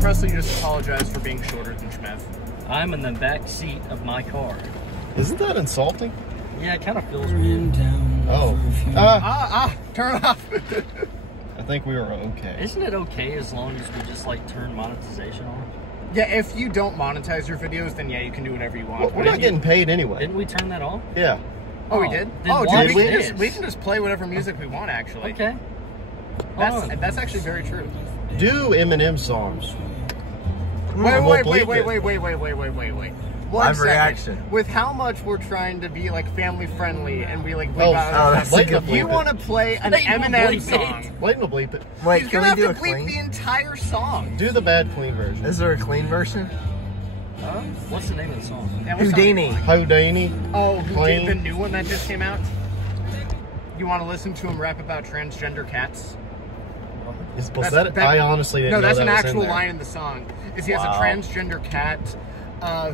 Presley just apologized for being shorter than Schmev. I'm in the back seat of my car. Isn't that insulting? Yeah, it kind of feels weird. Oh. Turn it off. I think we were okay. Isn't it okay as long as we just like turn monetization on? Yeah, if you don't monetize your videos, then yeah, you can do whatever you want. Well, we're not getting paid anyway. Didn't we turn that off? Yeah. Oh, we did? Then Oh, why dude, did we can just play whatever music we want, actually. Okay. That's actually very true. Do Eminem songs. Wait. Live reaction. With how much we're trying to be like family friendly and we like that's a good you want to play an Eminem song? Bladen will bleep it. Wait, He's can gonna we do have a to bleep clean? the entire song. Do the bad clean version. Is there a clean version? What's the name of the song? Houdini. Houdini. Oh, Clean. the new one that just came out? You want to listen to him rap about transgender cats? I honestly didn't know that's that an was in actual there. line in the song. Is he has a transgender cat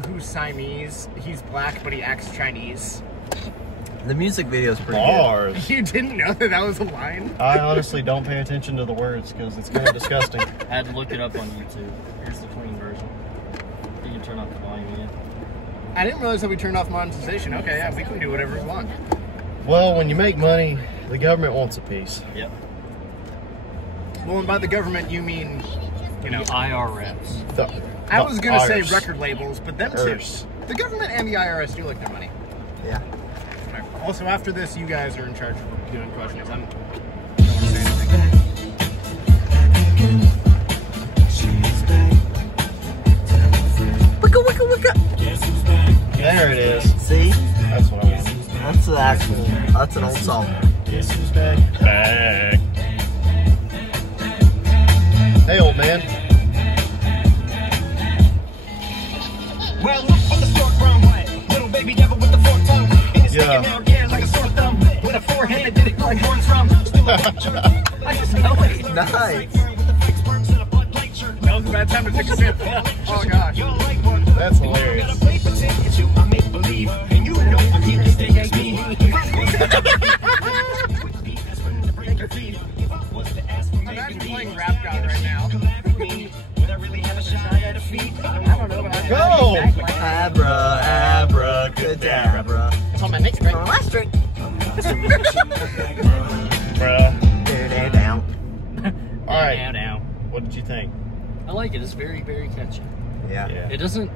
who's Siamese. He's black, but he acts Chinese. The music video is pretty Bars. You didn't know that was a line? I honestly don't pay attention to the words because it's kind of disgusting. I had to look it up on YouTube. Here's the clean version. You can turn off the volume again. I didn't realize that we turned off monetization. Okay, yeah, we can do whatever we want. Well, when you make money, the government wants a piece. Yep. Well, and by the government, you mean, you know, IRS. I was going to say IRS. record labels, but them too. The government and the IRS do like their money. Yeah. Also, after this, you guys are in charge of doing questions. I don't want to say anything. Wicka, wicka, wicka. There it is. See? That's what I want. That's the actual. That's an old song. Guess who's back? Back. Hey, old man. Well, look on the short brown white, little baby devil with the fork tongue. In his Yeah. sticking out ear like a sore thumb. With a forehead that did it like horns from. I just know it. Nice. That was a bad time to take a sip. Oh, gosh. That's hilarious. I make believe, and you know I'm here to stay as me. I'm actually playing Rap God right now. I don't know, but I Go! Abra, abracadabra. It's on my next drink. Last drink. Bruh. Down. All right. Now. What did you think? I like it. It's very, very catchy. Yeah. It doesn't.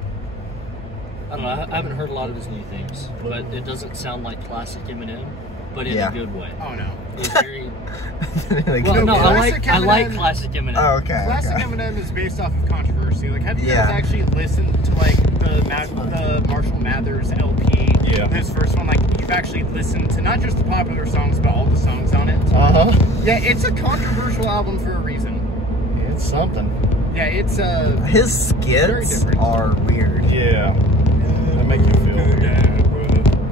I don't know. I haven't heard a lot of his new things, but it doesn't sound like classic Eminem, but in a good way. Oh, no. It's very. Like, Well, no, Classic I like Eminem. classic Eminem. Oh, okay. Classic Okay. Eminem is based off of controversy. Like, have you Yeah. guys actually listened to, like, the Marshall Mathers LP? Yeah. His first one, like, you've actually listened to not just the popular songs, but all the songs on it. Uh-huh. Yeah, it's a controversial album for a reason. It's something. Yeah, it's His Very skits different. are weird, Yeah. That make you feel.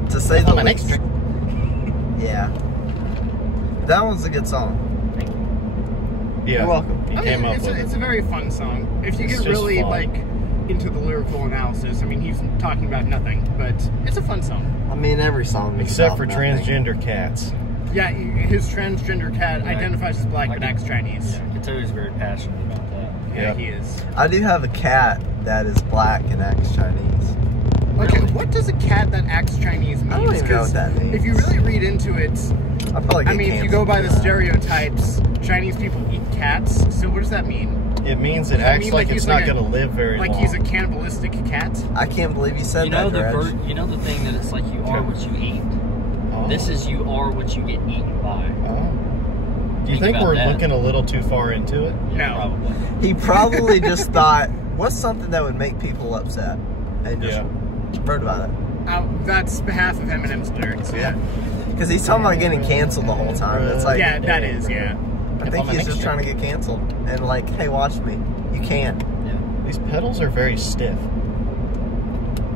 to say the on my next least. Yeah. That one's a good song. Yeah. You're welcome. He I came mean, up with it's a very fun song. If you It's get just really fun. like into the lyrical analysis, I mean, he's talking about nothing, but it's a fun song. I mean, every song is Except about for nothing. transgender cats. Yeah, his transgender cat identifies as black but acts Chinese. Yeah, I can tell he's very passionate about that. Yeah, Yeah. he is. I do have a cat that is black and acts Chinese. Okay, what does a cat that acts Chinese mean? I don't even know what that means. If you really read into it, I probably get I mean, if you go canceled by for the that. stereotypes, Chinese people eat cats. So what does that mean? It means it Does that acts mean, like like, it's he's not like a- going to live very Like long. he's a cannibalistic cat? I can't believe you said You know that, Reg. you know the thing that it's like you are what you eat. Oh. This is you are what you get eaten by. Oh. Do you Think think about we're that. looking a little too far into it? Yeah, No. probably. He probably just thought, what's something that would make people upset? And just wrote about it. That's half of Eminem's lyrics. Yeah. Because he's talking about getting canceled the whole time. It's like, Yeah, that is, yeah. I think he's just trying to get canceled. And like, hey, watch me. You can. These pedals are very stiff.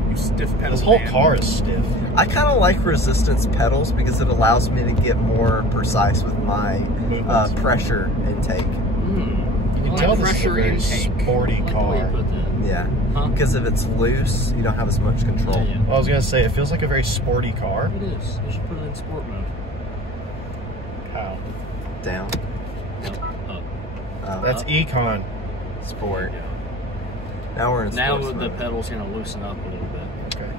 You stiff pedal This whole man. car is stiff. I kind of like resistance pedals because it allows me to get more precise with my Movements. pressure intake. You can Like tell this is a pressure very intake. sporty I like the way you car. put that. Yeah. Huh? Because if it's loose, you don't have as much control. Yeah, yeah. Well, I was gonna say, it feels like a very sporty car. It is. You should put it in sport mode. How? Down. Up. Oh, That's econ. sport. Now we're in Now sports the mode. pedal's gonna loosen up a little bit, Okay.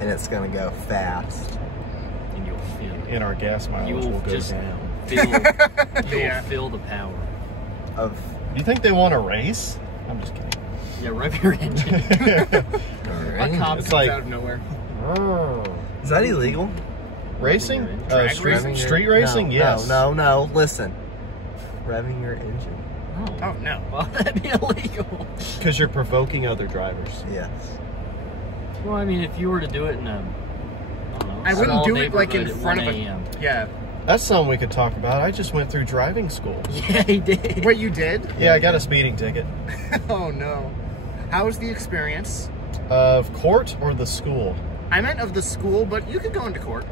And it's gonna go fast. and you'll feel it. And our gas mileage You'll will go just down. You'll Yeah. feel the power. Of Do you think they want to race? I'm just kidding. Yeah, rev your engine. A cop It's Comes like- out of nowhere. is that illegal? Racing? Drag Street, racing? street racing? No, Yes. No. Listen, revving your engine. Oh no. Why would that be illegal? Because you're provoking other drivers. Yes. Well, I mean, if you were to do it in a, I don't know, I wouldn't small do it like in neighborhood at front of 1 a. a.m. Yeah. That's something we could talk about. I just went through driving school. Yeah, he did. Wait, you did? Yeah, I got a speeding ticket. Oh no. How was the experience? Of court or the school? I meant of the school, but you could go into court.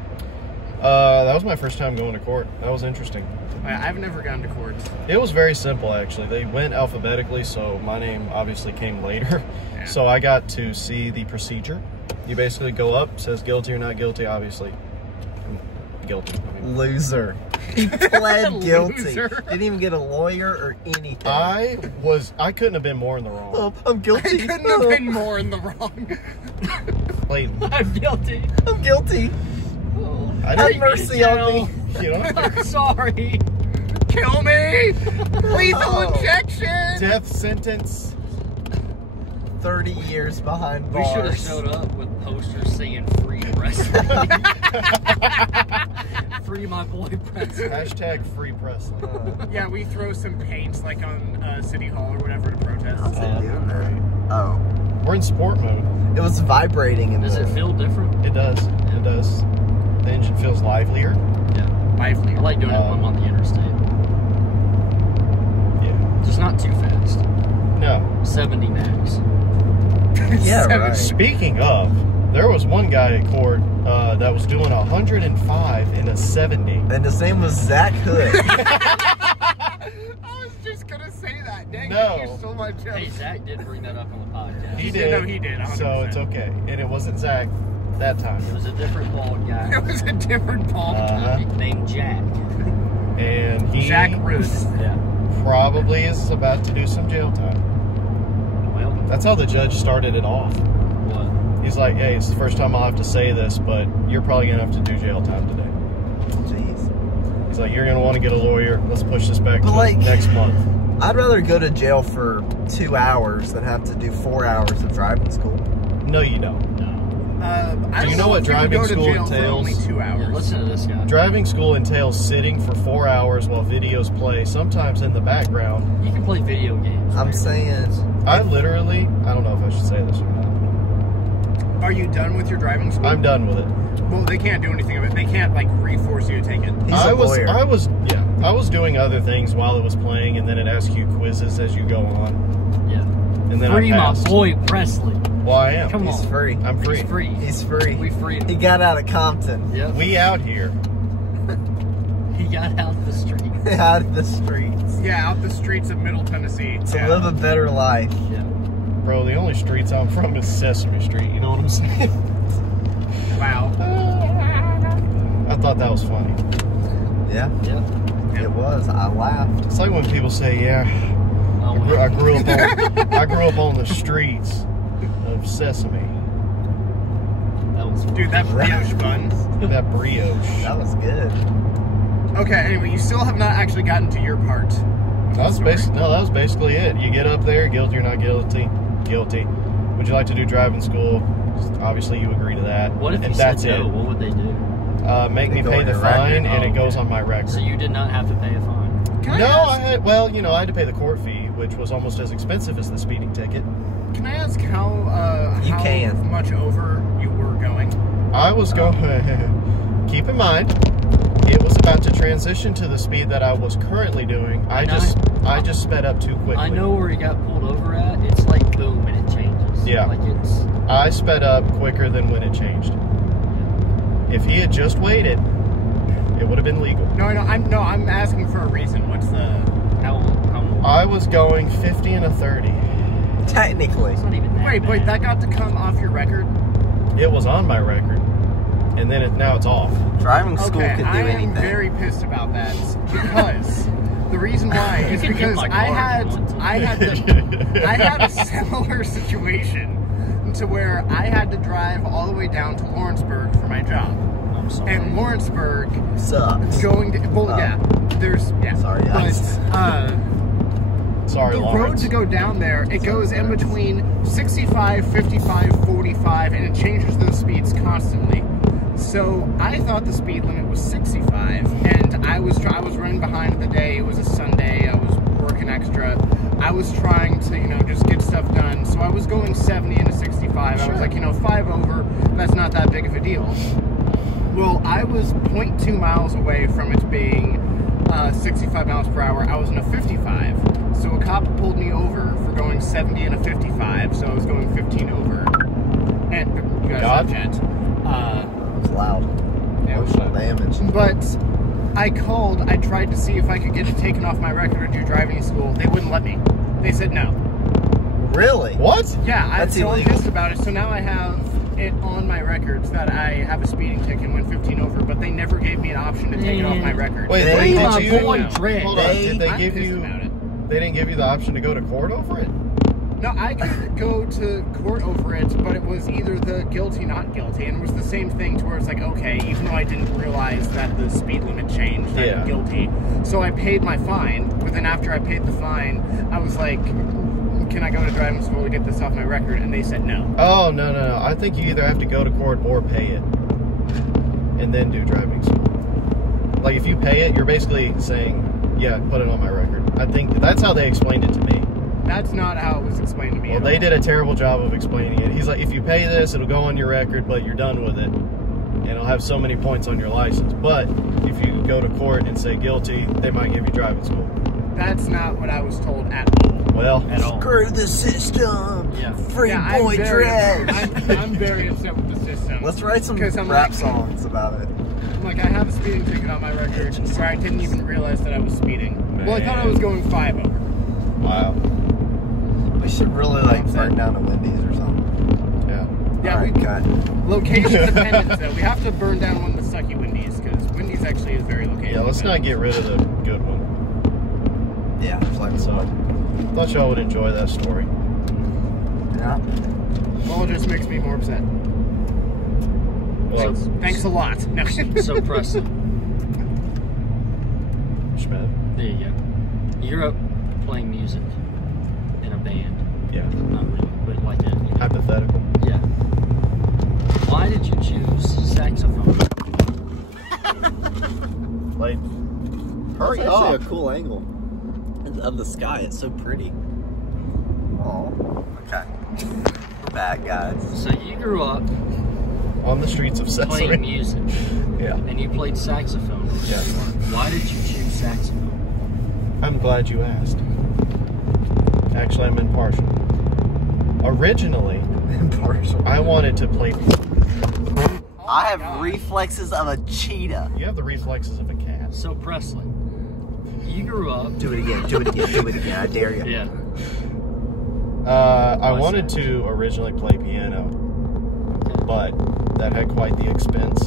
That was my first time going to court. That was interesting. I've never gone to court. It was very simple, actually. They went alphabetically, so my name obviously came later. Yeah. So I got to see the procedure. You basically go up, says guilty or not guilty, obviously. Guilty. I mean, Loser. He pled guilty. Loser. Didn't even get a lawyer or anything. I couldn't have been more in the wrong. Oh, I'm I guilty. couldn't have been more in the wrong. Clayton, I'm guilty. I'm guilty. I Have didn't, mercy on me. you know, I'm sorry. Kill me! Lethal Oh. injection! death sentence. 30 years behind We bars. should have showed up with posters saying "Free wrestling." Free my boy Presley. Hashtag free Presley. Yeah, we throw some paints like on City Hall or whatever to protest. How's it doing that? Oh. We're in sport mode. It was vibrating in Does the... it feel different? It does. It does. The engine feels livelier. Yeah. Lively. I like doing it when I'm on the interstate. Yeah. Just not too fast. No. 70 max. Yeah, right. Speaking of, there was one guy at court that was doing 105 in a 70. And his name was Zach Hood. I was just gonna say that. Dang No. it, you stole my joke. Hey, Zach did bring that up on the podcast. He Yeah, did. no, he did, 100%. So it's okay. And it wasn't Zach that time. It was a different bald guy It was a different ball. Uh-huh. named Jack. And he Jack Ruth. Yeah. probably is about to do some jail time. Well, That's how the judge started it off. what? He's like, hey, it's the first time I'll have to say this, but you're probably going to have to do jail time today. Jeez. He's like, you're going to want to get a lawyer. Let's push this back to But, like- next month. I'd rather go to jail for 2 hours than have to do 4 hours of driving school. No, you don't. No. I Do you don't know what if you driving go to school jail for entails? only 2 Yeah, hours. listen to this guy. Driving school entails sitting for 4 hours while videos play, sometimes in the background. You can play video games. I'm right? saying... I literally, I don't know if I should say this or not. Are you done with your driving school? I'm done with it. Well, they can't do anything of it. They can't like re-force you to take it. He's I a was lawyer. I was doing other things while it was playing, and then it asks you quizzes as you go on. Yeah. And then Free I my passed. boy Presley. Well, I am. Come He's on. free. I'm free. He's free. He's free. We freed He him. got out of Compton. Yep. We out here. He got out the street. Out of the streets. Yeah, out the streets of Middle Tennessee. To Yeah. live a better life. Yeah. Bro, the only streets I'm from is Sesame Street. You know what I'm saying? Wow. I thought that was funny. Yeah, Yeah. it was. I laughed. It's like when people say, yeah, Oh, I grew up on the streets of Sesame. that was Dude, that brioche bun. That brioche. That was good. Okay, anyway, you still have not actually gotten to your part. That was basically it. You get up there, guilty or not guilty. Guilty. Would you like to do driving school? Obviously, you agree to that. What if and you that's said no? it. What would they do? Make me They go pay on the your fine, record. and Oh, it goes okay. on my record. So you did not have to pay a fine. Can I No, ask, I had to pay the court fee, which was almost as expensive as the speeding ticket. Can I ask how You can. much over you were going? I was going. Keep in mind, it was about to transition to the speed that I was currently doing. I just sped up too quickly. I know where he got pulled over at. It's like boom, and it changes. Yeah. Like it's. I sped up quicker than when it changed. If he had just waited, it would have been legal. No, I'm asking for a reason. What's the? How long? I was going 50 and a 30. Technically. It's not even that Wait, bad. that got to come off your record? It was on my record, and then now it's off. Driving school Okay, can do I am anything. very pissed about that because the reason why is You can because get my I car had if you want to. I had a similar situation to where I had to drive all the way down to Lawrenceburg for my job. I'm sorry. And Lawrenceburg Sucks. going to Sorry, guys. But Sorry, the road Lawrence. to go down there, it goes in between 65, 55, 45, and it changes those speeds constantly. So I thought the speed limit was 65, and I was running behind the day. It was a Sunday. I was working extra. I was trying to, just get stuff done. So I was going 70 into 65. I was like, 5 over, that's not that big of a deal. Well, I was 0.2 miles away from it being 65 miles per hour. I was in a 55. So a cop pulled me over for going 70 in a 55. So I was going 15 over. And you guys have jet. It was loud. Yeah, it was Emotional loud. damage. But I tried to see if I could get it taken off my record or do driving school. They wouldn't let me. They said no. Really? What? Yeah, That's I'm illegal. pissed about it. So now I have it on my records that I have a speeding ticket and went 15 over, but they never gave me an option to take it off my record. Wait, They- did my you? boy No. Dredd. Hold on. Did they I'm give pissed you? about it. They didn't give you the option to go to court over it. No, I could go to court over it, but it was either the guilty, not guilty, and it was the same thing to where it's like, okay, even though I didn't realize that the speed limit changed, I'm Yeah. guilty. So I paid my fine, but then after I paid the fine, I was like, can I go to driving school to get this off my record? And they said no. Oh no. I think you either have to go to court or pay it, and then do driving school. Like if you pay it, you're basically saying, yeah, put it on my record. I think that's how they explained it to me. That's not how it was explained to me. Well, at they all. did a terrible job of explaining it. He's like, if you pay this, it'll go on your record, but you're done with it. And it'll have so many points on your license. But if you go to court and say guilty, they might give you driving school. That's not what I was told at all. Well, At all. Screw the system. Yeah. Free Yeah, boy Dredd. I'm very upset with the system. Let's write some 'Cause I'm rap like- songs about it. I'm like, I have a speeding ticket on my record where I didn't even realize that I was speeding. Well, I thought I was going 5 over. wow. We should really burn down a Wendy's or something. Yeah. Yeah, All right, we cut. location dependent though. We have to burn down one of the sucky Wendy's because Wendy's actually is very location. Yeah, let's not get rid of the good one. Yeah, there's like So, thought y'all would enjoy that story. Yeah. Well, it just makes me more upset. Well, Thanks a lot. No. So Preston, Schmidt. there you go. You're up playing music in a band. Yeah. Not really, but like that. Hypothetical. Yeah. Why did you choose saxophone? Like, hurry That's up. actually a cool angle of the sky. It's so pretty. Oh, okay. We're back, guys. So you grew up On the streets of playing Sesame. music, Yeah. and you played saxophone. Yeah. Why did you choose saxophone? I'm glad you asked. Actually, I'm impartial. Originally, Impartial. I wanted to play. I have reflexes of a cheetah. You have the reflexes of a cat. So Presley, you grew up. Do it again. Do it again. Do it again. I dare you. Yeah. I Why wanted sax? to originally play piano, but that had quite the expense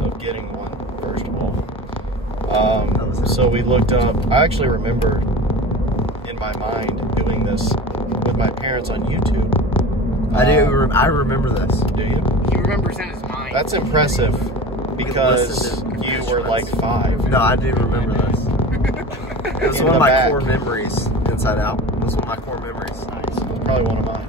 of getting one, first of all. So we looked up. I actually remember in my mind doing this with my parents on YouTube. I do. I remember this. Do you? He remembers in his mind. That's impressive because listened to you were like 5. No, I do remember this. It was In one the of my back. core memories. Inside Out. It was one of my core memories. Nice. Probably one of mine.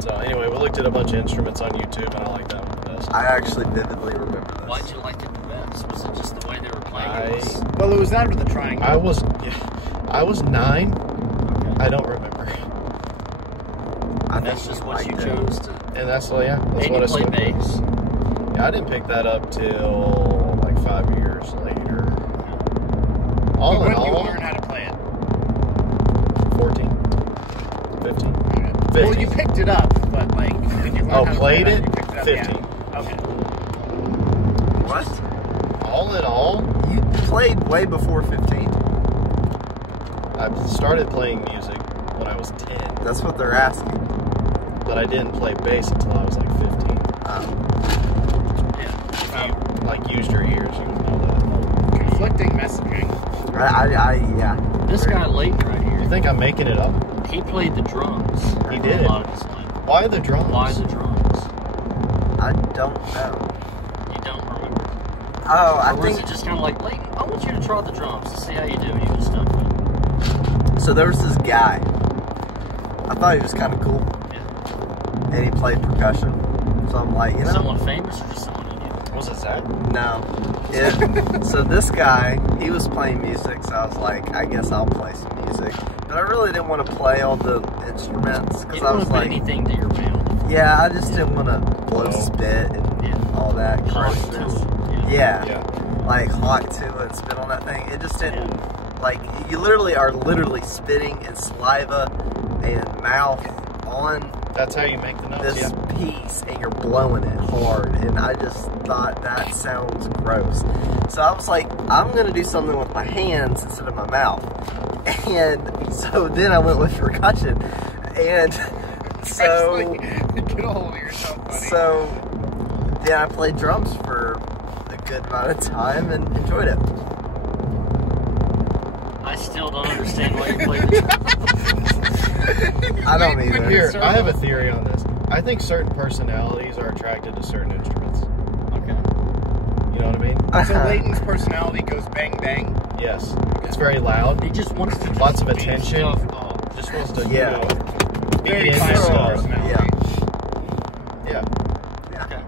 So anyway, we looked at a bunch of instruments on YouTube, and I like that one the best. I actually vividly remember this. Why'd you like it the best? Was it just the way they were playing I- it? Was- Well, it was that or the triangle. I was 9. I don't remember, I That's think just you what you liked it. chose to. and that's that's And what you I played stuck with. bass. Yeah, I didn't pick that up till like 5 years later. All But in when did you all, learn how to play it? 14, 15. Well, you picked it up, but like, did you learn Oh, how to played play it? You picked it up? 15. Yeah. Okay. What? All in all, You played way before 15. I started playing music when when I was 10. That's what they're asking. But I didn't play bass until I was like 15. Yeah. If you like used your ears, you would know that. Conflicting messaging. Yeah. This guy Leighton right You here, think I'm making it up? he played the drums. He for did. a lot of his life. Why the drums? Why the drums? I don't know. You don't remember? Oh, I Or was think it just kind of like, Leighton, I want you to try the drums to see how you do. And you just stuck with it. so. There was this guy. I thought he was kind of cool, Yeah. and he played percussion. So I'm like, you know, Someone famous or just someone you knew? Was it Zach? no. So this guy, he was playing music, so I was like, I guess I'll play some music. But I really didn't want to play all the instruments You because don't I want was to put like, anything to your mouth. yeah, I just didn't want to blow spit and Yeah. all that Hot grossness. to it. Yeah, Yeah. like hot to it, spit on that thing. It just didn't, like, you literally are spitting and saliva and mouth on That's how you make the notes. this piece and you're blowing it hard, and I just thought that sounds gross. So I was like, I'm gonna do something with my hands instead of my mouth. And so then I went with percussion, and so Get a hold of yourself, buddy. so then I played drums for a good amount of time and enjoyed it. I still don't understand why you played the drums. I don't either. Here, I have a theory on this. I think certain personalities are attracted to certain instruments. Okay. You know what I mean? So Leighton's personality goes bang bang. Yes. It's very loud. He just wants to Lots of beat attention. stuff up. Just wants to, Yeah. you know, be Very in fiery this stuff. personality. Yeah. Okay.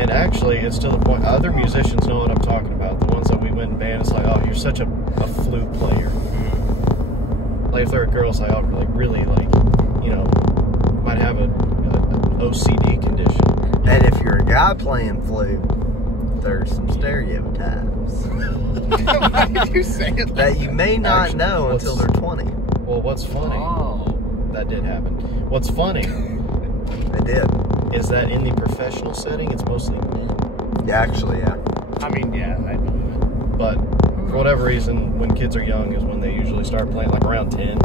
And actually, it's to the point, other musicians know what I'm talking about. The ones that we went in band, it's like, oh, you're such a flute player. Like, if there are girls, like, oh, really, like, you know, might have an OCD condition. And if you're a guy playing flute, there's some stereotypes Why did you say it? that you may not Actually, know what's- until they're 20. Well, what's funny, Oh. that did happen. What's funny They did. is that in the professional setting, it's mostly men. Yeah, actually, yeah. I mean, yeah, I believe it. But for whatever reason, when kids are young is when they usually start playing, like around 10.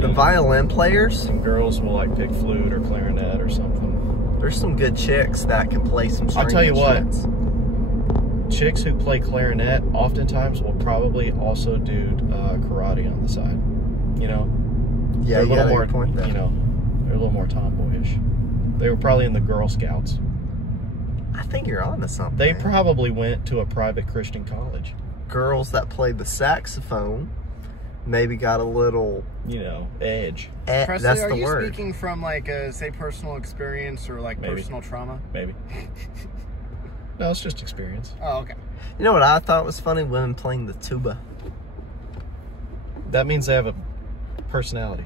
The violin players, Some girls will like pick flute or clarinet or something. there's some good chicks that can play some string I'll tell you what. instruments. Chicks who play clarinet oftentimes will probably also do karate on the side. You know? Yeah, They're a you little got a more, good point there. you know, they're a little more tomboyish. They were probably in the Girl Scouts. I think you're on to something. They man. probably went to a private Christian college. Girls that played the saxophone maybe got a little, You know, edge, Presley, that's are the you word. speaking from like a, say, personal experience or like Maybe. personal trauma? maybe. No, it's just experience. Oh, okay. You know what I thought was funny? Women playing the tuba. That means they have a personality.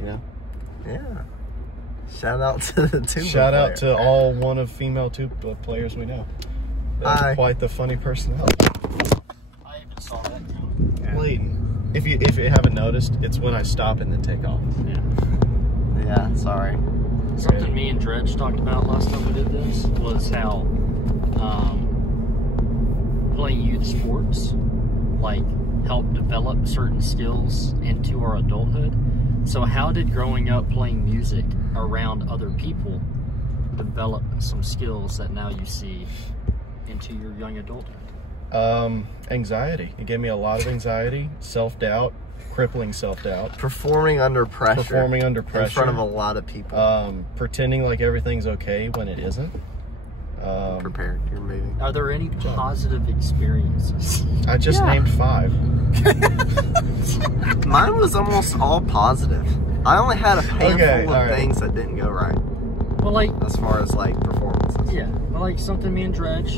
You know? Yeah. Shout out to the tuba Shout out player. to all one of female tuba players we know. They have Hi. quite the funny personality. I even saw that. Leighton, if you haven't noticed, it's when I stop and then take off. Yeah. Yeah, sorry. Something me and Dredge talked about last time we did this was how playing youth sports like help develop certain skills into our adulthood. So how did growing up playing music around other people develop some skills that now you see into your young adulthood? Anxiety. It gave me a lot of anxiety, self-doubt, crippling self-doubt. Performing under pressure. Performing under pressure. In front of a lot of people. Pretending like everything's okay when it isn't. Prepared. You're moving. Are there any positive experiences? I just named 5. Mine was almost all positive. I only had a handful of alright. things that didn't go right Well, like, as far as like performances. yeah, well, like something me and Dredge,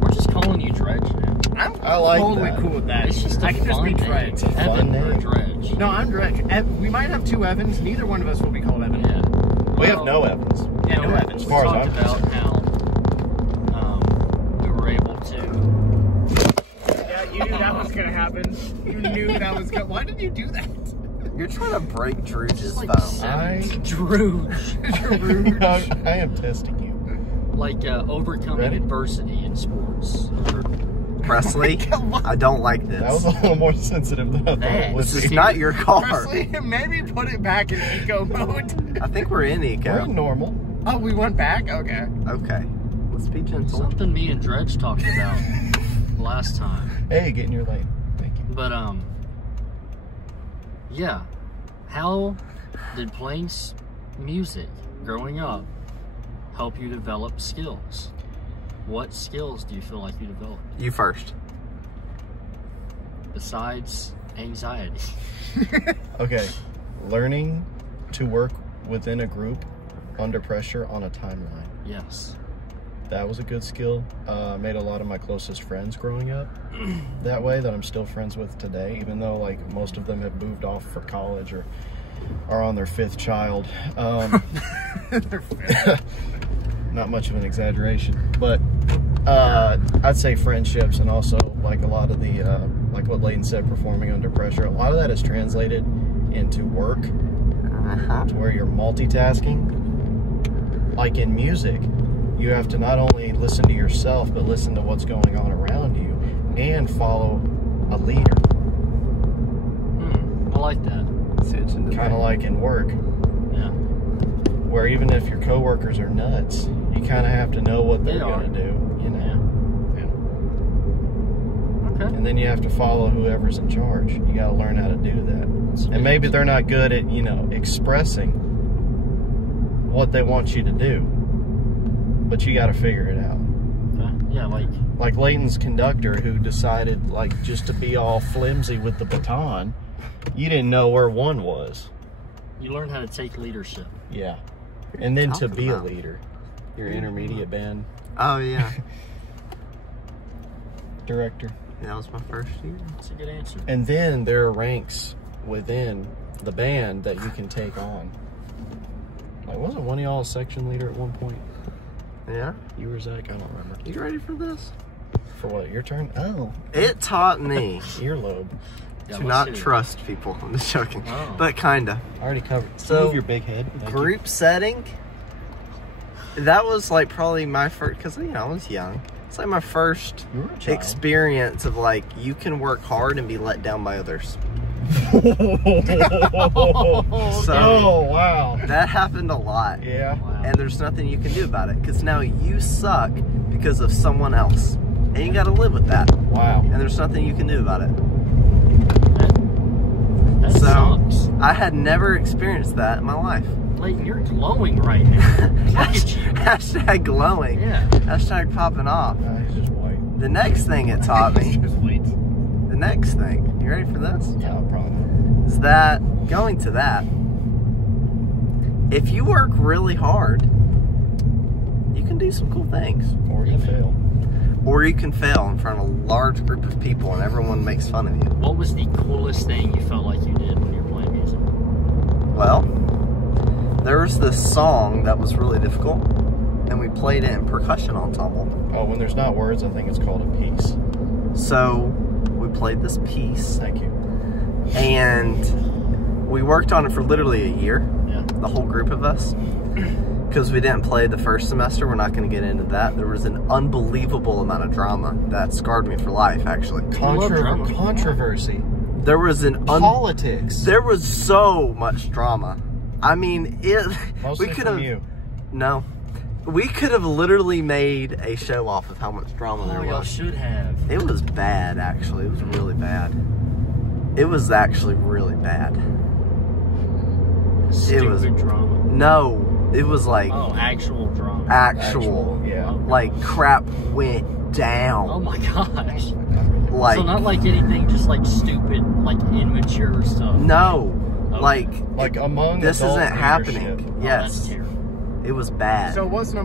we're just calling you Dredge now. I like totally that. cool with that. It's just I a can just be fun name. Dredge. It's a fun Evan or name. Dredge. No, I'm Dredge. We might have 2 Evans. Neither one of us will be called Evan. Yeah. We have no Evans. Yeah, no Evans. As far as we I'm talked about how we were able to. Yeah, you knew that was gonna happen. You knew that was gonna. Why did you do that? You're trying to break Drew's Like phone. Druge. I am testing you. Like overcoming Ready? adversity in sports. Presley, I don't like this. That was a little more sensitive than I thought it would This is be. not your car. Presley, maybe put it back in eco mode. I think we're in We're eco. in normal. Oh, we went back? Okay. Okay. Let's be gentle. Something me and Dredge talked about last time. Hey, get in your lane. Thank you. But, yeah. How did playing music growing up help you develop skills? What skills do you feel like you developed You first. besides anxiety? Okay, learning to work within a group under pressure on a timeline. Yes. That was a good skill. Made a lot of my closest friends growing up that way that I'm still friends with today, even though like most of them have moved off for college or are on their 5th child. Not much of an exaggeration, but I'd say friendships, and also like a lot of the like what Layton said, performing under pressure. A lot of that is translated into work, to where you're multitasking. Like in music, you have to not only listen to yourself, but listen to what's going on around you and follow a leader. I like that. Kind of like in work, Yeah. where even if your coworkers are nuts, you kind of have to know what they're They are. going to do, you know. Okay. And then you have to follow whoever's in charge. You got to learn how to do that. And maybe they're not good at, you know, expressing what they want you to do, but you got to figure it out. Okay. Yeah, Like Layton's conductor, who decided like just to be all flimsy with the baton. You didn't know where one was. you learn how to take leadership. Yeah. And then to be a about? leader. Your intermediate band Oh, yeah. director. That was my first year. That's a good answer. And then there are ranks within the band that you can take on. Like, wasn't one of y'all a section leader at one point? Yeah. You or Zach? I don't remember. You ready for this? For what? Your turn? Oh. It taught me Earlobe. Yeah, to let's not hear it. trust people. I'm just joking. Oh. But kinda. I already covered. So, Move your big head. Thank you. Group setting, that was like probably my first, because you know I was young. It's like my first You were a child. experience of like you can work hard and be let down by others. Oh, wow. That happened a lot, Yeah. Wow. and there's nothing you can do about it because now you suck because of someone else, and you got to live with that. Wow. And there's nothing you can do about it. That So sucks. I had never experienced that in my life. Layton, you're glowing right now. Look at you. Hashtag glowing. Yeah. Hashtag popping off. He's just white. The next thing it taught me, Just wait. the next thing, you ready for this? Yeah, probably. Is that going to that, if you work really hard, you can do some cool things. Or you fail. Or you can fail in front of a large group of people and everyone makes fun of you. What was the coolest thing you felt like you did when you were playing music? Well, there was this song that was really difficult, and we played it in percussion ensemble. Oh, when there's not words, I think it's called a piece. So we played this piece, Thank you. and we worked on it for literally a year, Yeah. the whole group of us. Because we didn't play the first semester, we're not going to get into that. There was an unbelievable amount of drama that scarred me for life, actually. love drama. Controversy. There was Politics. there was so much drama. I mean, Mostly we could from have you. no, we could have literally made a show off of how much drama Oh, there y'all was. should have. It was bad, actually. It was really bad. It was actually really bad. Stupid drama. No, it was like Oh, actual drama. actual, Yeah. like crap went down. Oh my gosh. Like So not like anything, just like stupid, like immature stuff. no, Okay. Like among this adult isn't happening. leadership. Oh, that's Yes, terrible. it was bad. So it wasn't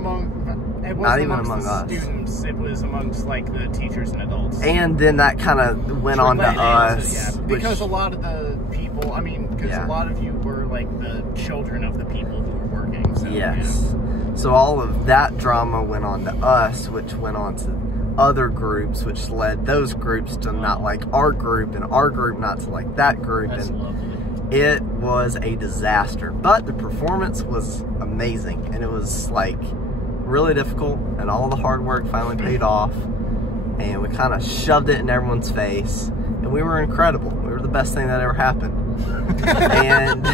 it wasn't Not even amongst among the us. students. It was amongst like the teachers and adults. And then that kind of went on to Related, us. yeah, which- because a lot of the people, I mean, because Yeah. a lot of you were like the children of the people who were working. So, yes. So all of that drama went on to us, which went on to other groups, which led those groups to not like our group, and our group not to like that group. That's And lovely. it was a disaster. But the performance was amazing, and it was like really difficult, and all the hard work finally paid off. and we kind of shoved it in everyone's face, and we were incredible. We were the best thing that ever happened. And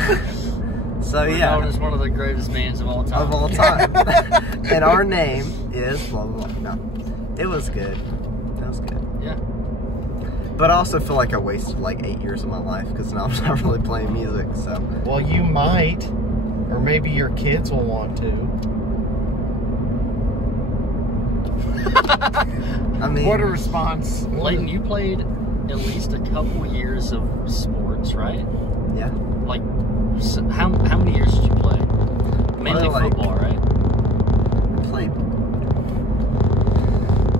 so yeah, Known as one of the greatest bands of all time. of all time. And our name is blah blah blah. No, it was good. That was good. Yeah. But I also feel like I wasted like 8 years of my life because now I'm not really playing music. So Well, you might, or maybe your kids will want to. I mean, What a response. Layton, you played at least a couple years of sports, right? yeah. Like, so how many years did you play? Mainly Probably, like, football, right? I played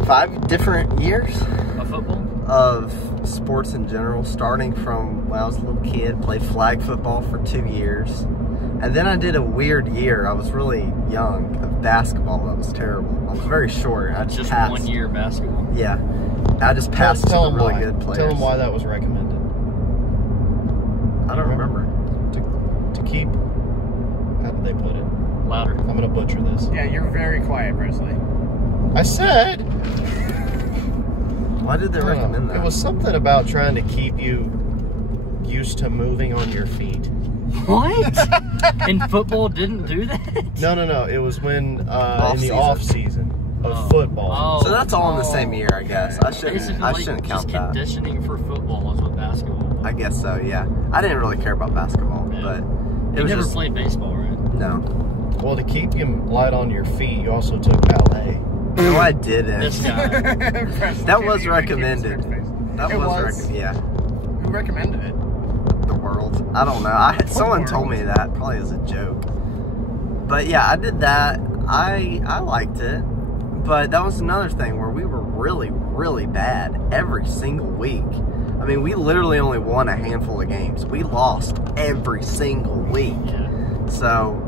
5 different years Of football? of sports in general, starting from when I was a little kid, played flag football for 2 years. And then I did a weird year. I was really young of basketball. That was terrible. I was very short. I just passed. 1 year basketball. Yeah. I just passed Tell to them the really why. good players. Tell them why that was recommended. I don't remember. To keep, how did they put it? Louder. I'm gonna butcher this. Yeah, you're very quiet, Presley. I said. Why did they recommend that? It was something about trying to keep you used to moving on your feet. What? And football didn't do that? No. It was when in the Off-season. off season of football. Oh. So that's all in the same year, I guess. I shouldn't Basically, count just that. conditioning for football is what basketball was. I guess so, yeah. I didn't really care about basketball, Yeah. but it You was never just played baseball, right? no. Well, to keep you light on your feet, you also took ballet. No, I didn't. This guy. Presley, That can't was even keep a recommended. straight face. That It was yeah. Who recommended it? The world. I don't know. Someone told me that, probably as a joke. But yeah, I did that. I liked it. But that was another thing where we were really, really bad every single week. I mean, we literally only won a handful of games. We lost every single week. Yeah. So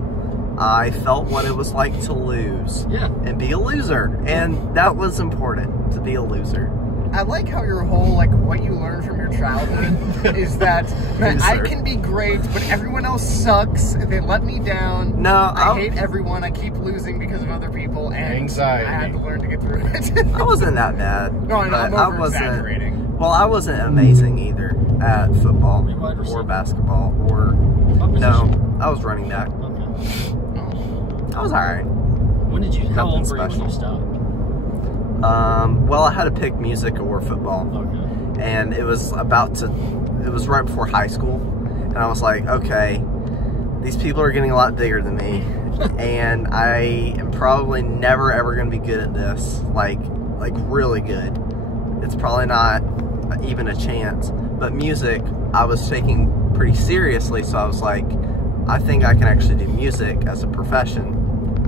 I felt what it was like to lose Yeah. and be a loser. And that was important, to be a loser. I like how your whole, like, what you learned from your childhood is that I Loser. can be great, but everyone else sucks. They let me down. No, I hate everyone. I keep losing because of other people, and Anxiety. I had to learn to get through it. I wasn't that bad. No, I know, but I'm I over-exaggerating. wasn't. Well, I wasn't amazing either at football Were you wide receiver? or basketball or What no. position? I was running back. Okay. I was alright. When did you? How Nothing old were you when special. you stopped? Well, I had to pick music or football, Okay. and it was right before high school, and I was like, okay, these people are getting a lot bigger than me, and I am probably never ever going to be good at this, like really good. It's probably not even a chance. But music, I was taking pretty seriously, so I was like, I think I can actually do music as a profession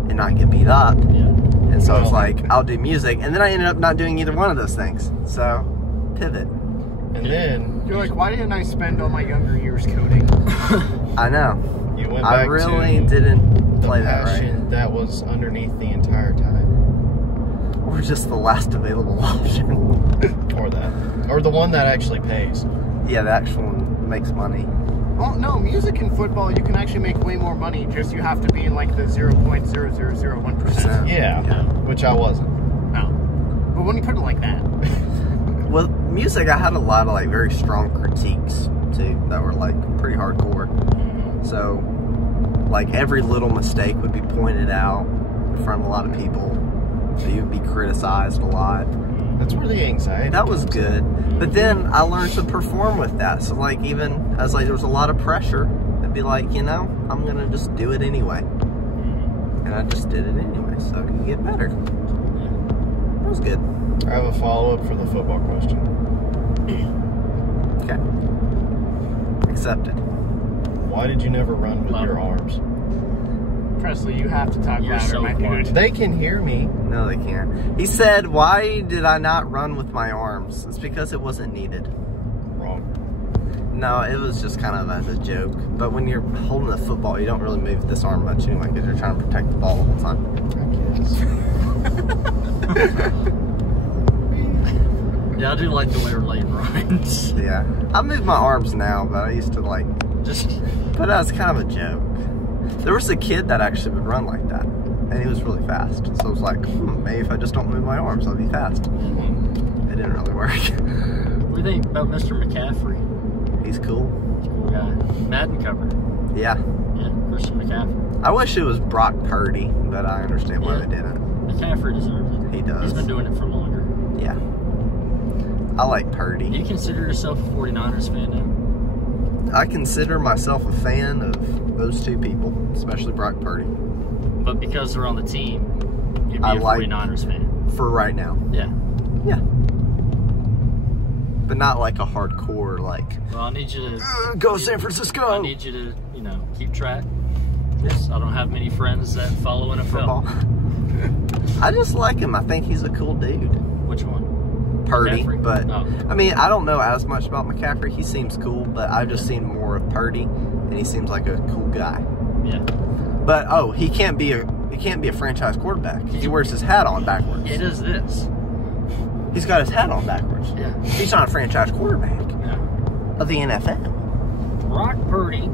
and not get beat up. Yeah. And so I was like, I'll do music. And then I ended up not doing either one of those things. So, pivot. And then You're like, why didn't I spend all my younger years coding? I know. you went I back really to didn't the play that passion right. that was underneath the entire time. Or just the last available option. Or that. Or the one that actually pays. Yeah, the actual one makes money. Well, no, music and football, you can actually make way more money, just you have to be in like the 0.0001%. Yeah. Which I wasn't. No. But when you put it like that. Well, music, I had a lot of like very strong critiques too that were like pretty hardcore. So, like every little mistake would be pointed out in front of a lot of people. So you'd be criticized a lot. That's where the anxiety That was comes good. But then I learned to perform with that. So like even as like there was a lot of pressure, I'd be like, you know, I'm gonna just do it anyway. And I just did it anyway, so I could get better. That was good. I have a follow-up for the football question. Okay. Accepted. Why did you never run with your arms? Presley, you have to talk You're louder, so my quiet. dude. They can hear me. No, they can't. He said, why did I not run with my arms? It's because it wasn't needed. Wrong. No, it was just kind of as a joke. But when you're holding the football, you don't really move this arm much anyway because you're trying to protect the ball the whole time. I guess. Yeah, I do like the way your leg runs. Yeah. I move my arms now, but I used to like, Just but that was kind of a joke. There was a kid that actually would run like that. And he was really fast. So I was like, maybe if I just don't move my arms, I'll be fast. It didn't really work. What do you think about Mr. McCaffrey? He's cool. He's a cool guy. Madden cover. Yeah. Yeah, Christian McCaffrey. I wish it was Brock Purdy, but I understand why they didn't. McCaffrey deserves it. He does. He's been doing it for longer. Yeah. I like Purdy. Do you consider yourself a 49ers fan now? I consider myself a fan of those two people, especially Brock Purdy. But because they're on the team, you'd be I a like- 49ers fan. For right now. Yeah. Yeah. But not like a hardcore, like, Well, I need you to go San Francisco! I need you to, you know, keep track. 'Cause I don't have many friends that follow NFL. Football. I just like him. I think he's a cool dude. Which one? Purdy, McCaffrey? but Oh. I mean, I don't know as much about McCaffrey. He seems cool, but I've just seen more of Purdy, and he seems like a cool guy. Yeah. But oh, he can't be a franchise quarterback. He wears his hat on backwards. It is this. He's got his hat on backwards. Yeah. He's not a franchise quarterback Yeah. of the NFL. Brock Purdy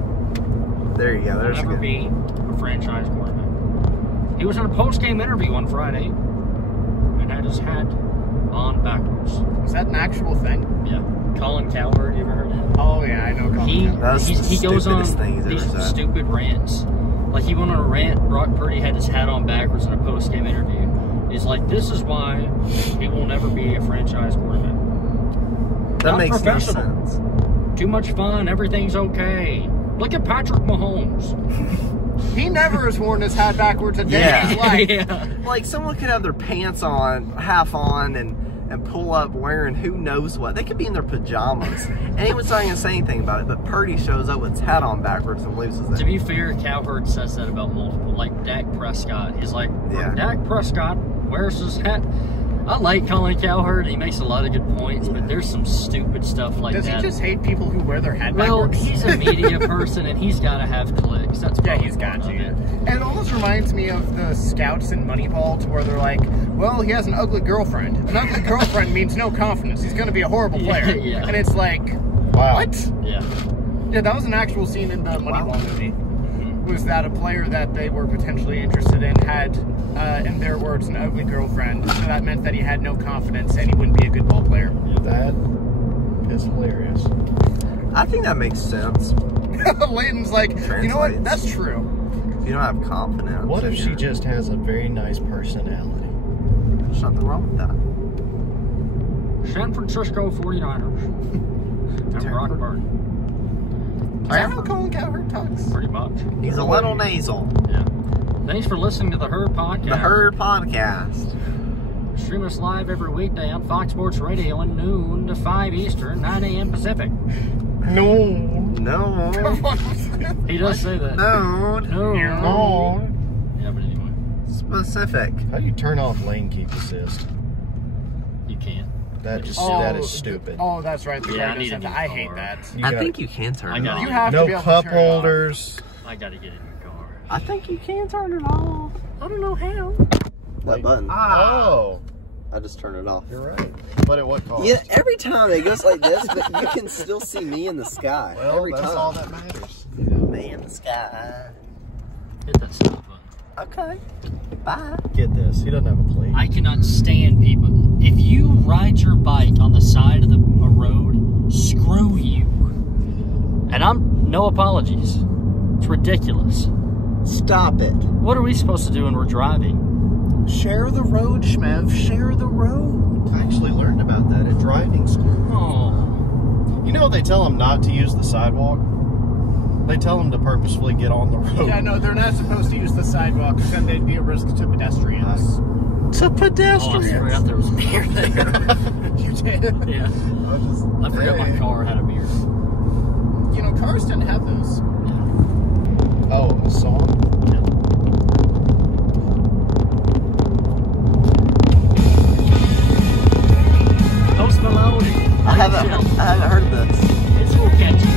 There you go. will There's a never good. be a franchise quarterback. He was in a post-game interview on Friday and had his hat on backwards. Is that an actual thing? Yeah. Colin Cowherd, you ever heard that? Oh yeah, I know. Colin. That's the He goes on stupidest thing he's ever these said. stupid rants. Like he went on a rant. Brock Purdy had his hat on backwards in a post-game interview. He's like, "This is why he will never be a franchise quarterback. That Not makes no professional. sense. Too much fun. Everything's okay. Look at Patrick Mahomes." He never has worn his hat backwards a day Yeah. in his life. Yeah. Like someone could have their pants on, half on, and pull up wearing who knows what. They could be in their pajamas. Anyone's not going to say anything about it, but Purdy shows up with his hat on backwards and loses To it. be fair, Cowherd says that about multiple. Like Dak Prescott. He's like, Yeah. Dak Prescott wears his hat. I like Colin Cowherd. He makes a lot of good points, but there's some stupid stuff like Does that. he just hate people who wear their hat Well, backwards? he's a media person, and he's got to have clicks. That's Yeah, probably he's got part to. of it. And it almost reminds me of the scouts in Moneyball, to where they're like, well, he has an ugly girlfriend. An ugly girlfriend means no confidence. He's going to be a horrible player. Yeah. And it's like, Wow. what? Yeah. Yeah, that was an actual scene in the Moneyball movie. Was that a player that they were potentially interested in had, in their words, an ugly girlfriend. So that meant that he had no confidence and he wouldn't be a good ball player. That is hilarious. I think that makes sense. Layton's like, you know what? Translates. That's true. If you don't have confidence. What if then she you're- just has a very nice personality? There's nothing wrong with that. San Francisco 49ers. And Brock Purdy. Is that how Colin Cowherd talks? Pretty much. He's a little nasal. Yeah. Thanks for listening to the Herd Podcast. The Herd Podcast. Stream us live every weekday on Fox Sports Radio at noon to 5 Eastern, 9 a.m. Pacific. No. No. He does say that. No. No. No. Yeah, but anyway, Specific. How do you turn off lane keep assist? you can't. That just Oh, that is stupid. Oh, that's right. The Yeah, car I need does a have to- new I car. hate that. You I gotta- think you can turn I it got off. it. You have to no be able cup to turn it off. holders. I gotta get a new car. I think you can turn it off. I don't know how. That button. Oh, I just turn it off. you're right. But at what cost? Yeah, every time it goes like this, but you can still see me in the sky. Well, every that's time. all that matters. Me in the sky. Hit that stop button. Okay. Bye. Get this. He doesn't have a plate. I cannot stand people. If you ride your bike on the side of a road, screw you. And I'm no apologies. It's ridiculous. Stop it. What are we supposed to do when we're driving? Share the road, Shmev. Share the road. I actually learned about that at driving school. Oh, You know they tell them not to use the sidewalk? They tell them to purposefully get on the road. Yeah, no, they're not supposed to use the sidewalk because then they'd be a risk to pedestrians. To I pedestrians. forgot there was a beer there. You did? Yeah, I forgot my car had a beer. You know, cars didn't have those. Oh, a song? Post Malone. I haven't heard this. It's real catchy.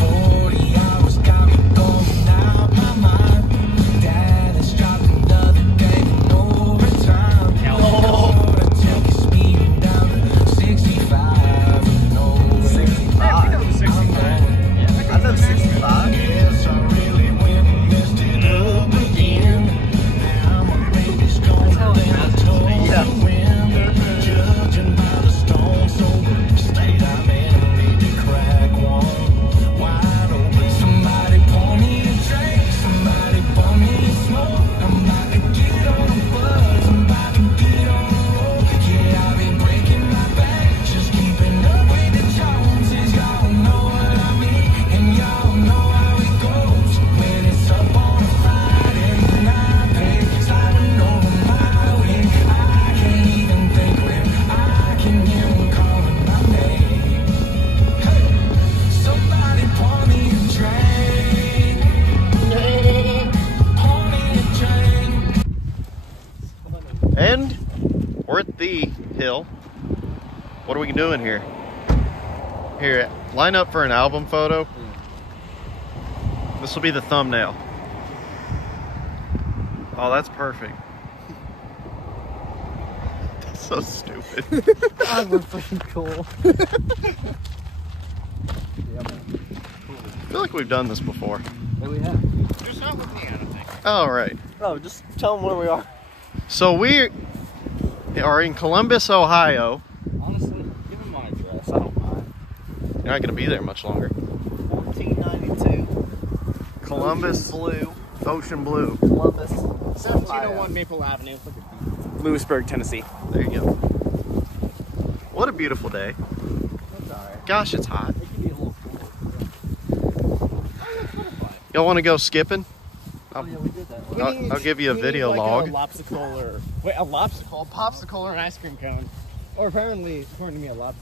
40 hours got me going out my mind. Dad has dropped another day in overtime. Oh. Take it speeding down to 65 and over. 65. I know the 65. Yeah. I know 65. Yes, I P Hill. What are we doing here? Here, line up for an album photo. This will be the thumbnail. Oh, that's perfect. That's so stupid. Oh, we're freaking cool. Yeah, man. I feel like we've done this before. Yeah, we have. Just not with me, I don't think. Oh, right. Oh, just tell them where we are. So we are in Columbus, Ohio. Honestly, give him my address. I don't mind. You're not going to be there much longer. 1492. Columbus, Ocean Blue. Ocean Blue. Columbus. 1701 Maple Avenue, Lewisburg, Tennessee. There you go. What a beautiful day. That's alright. Gosh, it's hot. It can be a little cooler. Y'all want to go skipping? Oh, yeah, we did that. I'll give you a video log. A popsicle or an ice cream cone. Or apparently, according to me, a lobster.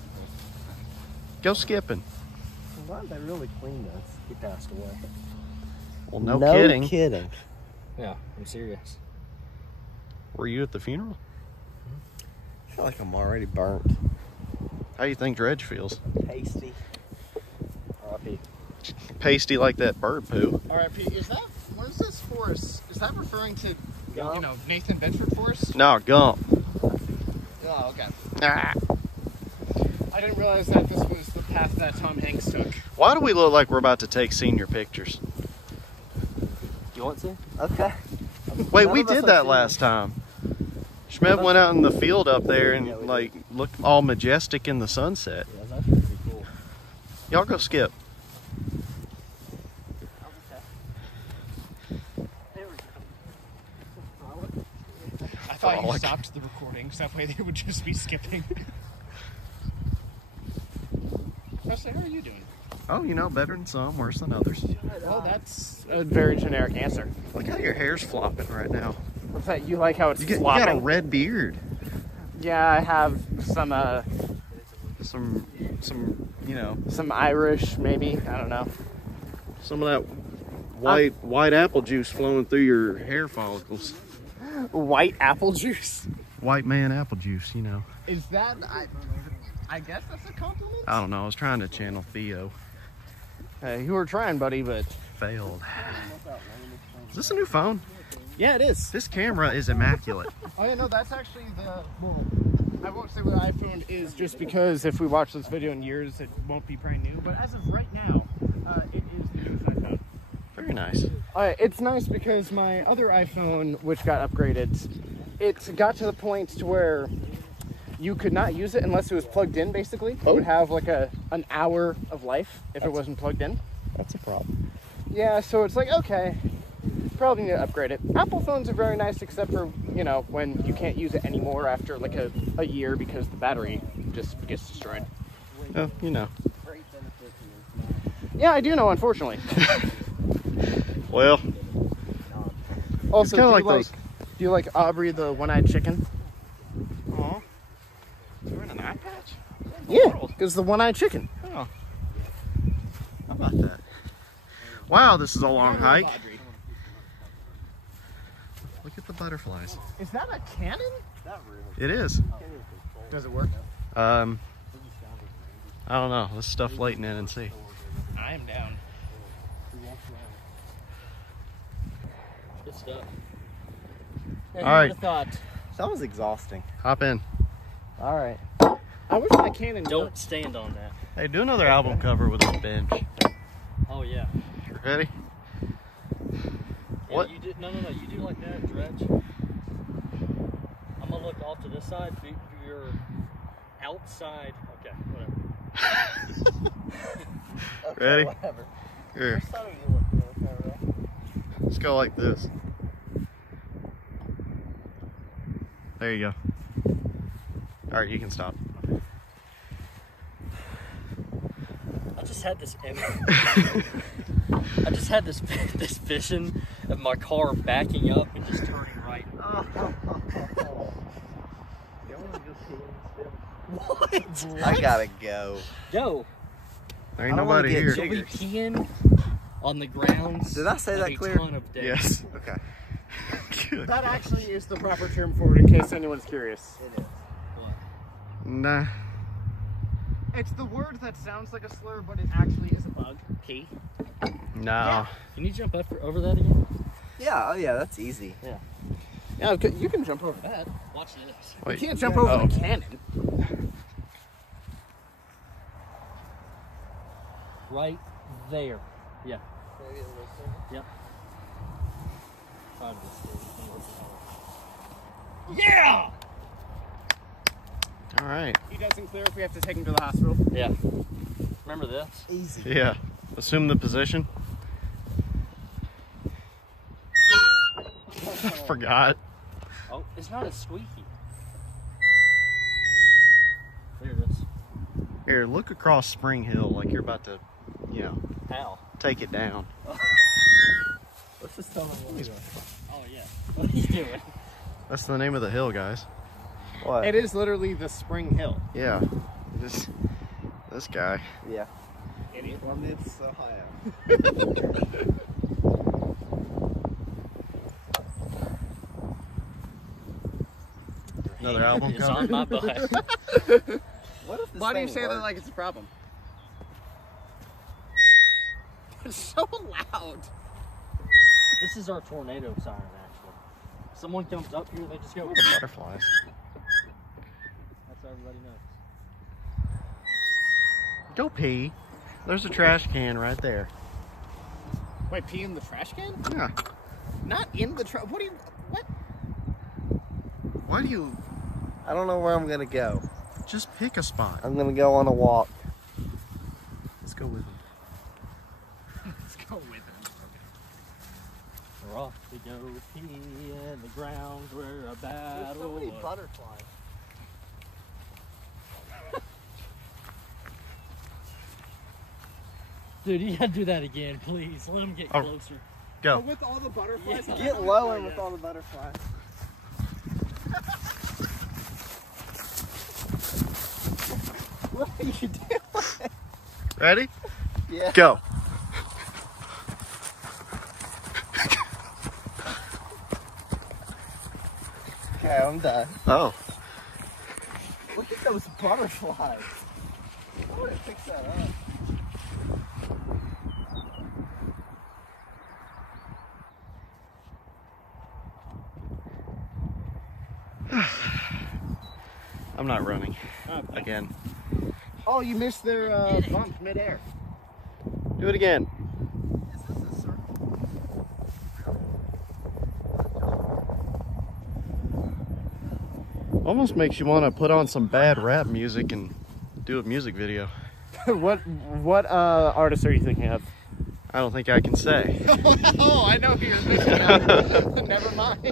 Go skipping. Why did they really clean this? He passed away. Well, no kidding. kidding. Yeah, I'm serious. Were you at the funeral? I feel like I'm already burnt. How do you think Dredge feels? Tasty. R.I.P. Pasty like that bird poo. Alright, Pete, what is this forest? Is that referring to, you know, Nathan Bedford Forest? No, Gump. Oh, okay. Ah. I didn't realize that this was the path that Tom Hanks took. Why do we look like we're about to take senior pictures? You want to? Okay. Wait, None we of us did are that seniors. last time. Schmidt went out in the field up there and Yeah, we did. like looked all majestic in the sunset. Yeah, that's pretty cool. Y'all go skip. I thought you Frolic. stopped the recording, so that way they would just be skipping. Presley, how are you doing? Oh, you know, better than some, worse than others. Well, that's a very generic answer. Look how your hair's flopping right now. What's that? You like how it's You got a flopping? red beard. Yeah, I have some Some, you know, some Irish, maybe. I don't know. some of that white apple juice flowing through your hair follicles. White apple juice. White man apple juice, you know. Is that? I guess that's a compliment. I don't know. I was trying to channel Theo. Hey, you were trying, buddy, but Failed. Is this a new phone? yeah, it is. This camera is immaculate. Oh yeah, no, that's actually the. Well, I won't say what the iPhone is, just because if we watch this video in years, it won't be brand new. But as of right now, it is the newest iPhone. Very nice. It's nice because my other iPhone, which got upgraded, it got to the point to where you could not use it unless it was plugged in, basically. It would have like an hour of life if it wasn't plugged in. That's a problem. Yeah, so it's like, okay, probably need to upgrade it. Apple phones are very nice, except for, you know, when you can't use it anymore after like a year because the battery just gets destroyed. Oh, you know. Yeah, I do know, unfortunately. Well, Also, kinda do like you like, those- do you like Aubrey the one-eyed chicken? aw. Is there an eye patch? Yeah, because the one-eyed chicken. Oh. How about that? Wow, this is a long hike. Audrey. Look at the butterflies. Is that a cannon? It is. Does it work? I don't know. Let's stuff Leighton in and see. I am down. Good stuff. Yeah, All right. Thought. That was exhausting. Hop in. All right. I wish that cannon Don't stand on that. Hey, do another album cover with this bench. Oh, yeah. Ready? Yeah, What? You did, no, you do like that, Dredge. I'm going to look off to this side. Do your outside. Okay, whatever. Okay, Ready? Whatever. Here, Which side are you looking at? Okay, right? let's go like this. There you go. All right, you can stop. I just had this I just had this vision of my car backing up and just turning right. What? I gotta go. Go. There ain't I don't wanna nobody get here. So we peeing on the grounds. Did I say of that a clear? ton of days. Yes. Okay. Good. That actually is the proper term for it, in case anyone's curious. It is. What? Nah. It's the word that sounds like a slur, but it actually is a bug. P. No. Yeah. Can you jump up over that again? Yeah, oh yeah, that's easy. Yeah. Yeah, you can jump over that. Watch this. Wait. You can't jump over the cannon. Right there. Yeah. Maybe a little further. Yep. Try to Yeah! All right. He doesn't clear if we have to take him to the hospital. Yeah. Remember this? Easy. Yeah. Assume the position. Forgot. Oh, it's not as squeaky. There it is. Here, look across Spring Hill like you're about to, you know, How? take it down. Let's just tell them what we're doing. Oh, yeah. What are you doing? That's the name of the hill, guys. What? It is literally the Spring Hill. Yeah. This guy. Yeah. Idiot. Well, it's Ohio. Another album It's cover. on my butt. What if this Why do you thing say that worked? like it's a problem? It's so loud. This is our tornado siren, actually. Someone comes up here, they just go. Butterflies. That's how everybody knows. Go pee. There's a trash can right there. Wait, pee in the trash can? Yeah. Not in the trash. What do you? What? Why do you I don't know where I'm gonna go. just pick a spot? I'm gonna go on a walk. Let's go with him. Let's go with him. We're off to go pee in the ground where a battle was. butterflies. Dude, you gotta do that again, please. Let him get Oh. closer. Go. With all the butterflies. Yeah. Get lower with all the butterflies. What are you doing? Ready? Yeah. Go. Okay, I'm done. Oh. Look at those butterflies. I would have fixed that up. I'm not running. Again. Oh, you missed their bump midair. Do it again. Is this a circle? Almost makes you want to put on some bad rap music and do a music video. what artist are you thinking of? I don't think I can say. Oh, I know who you're thinking of. Never mind.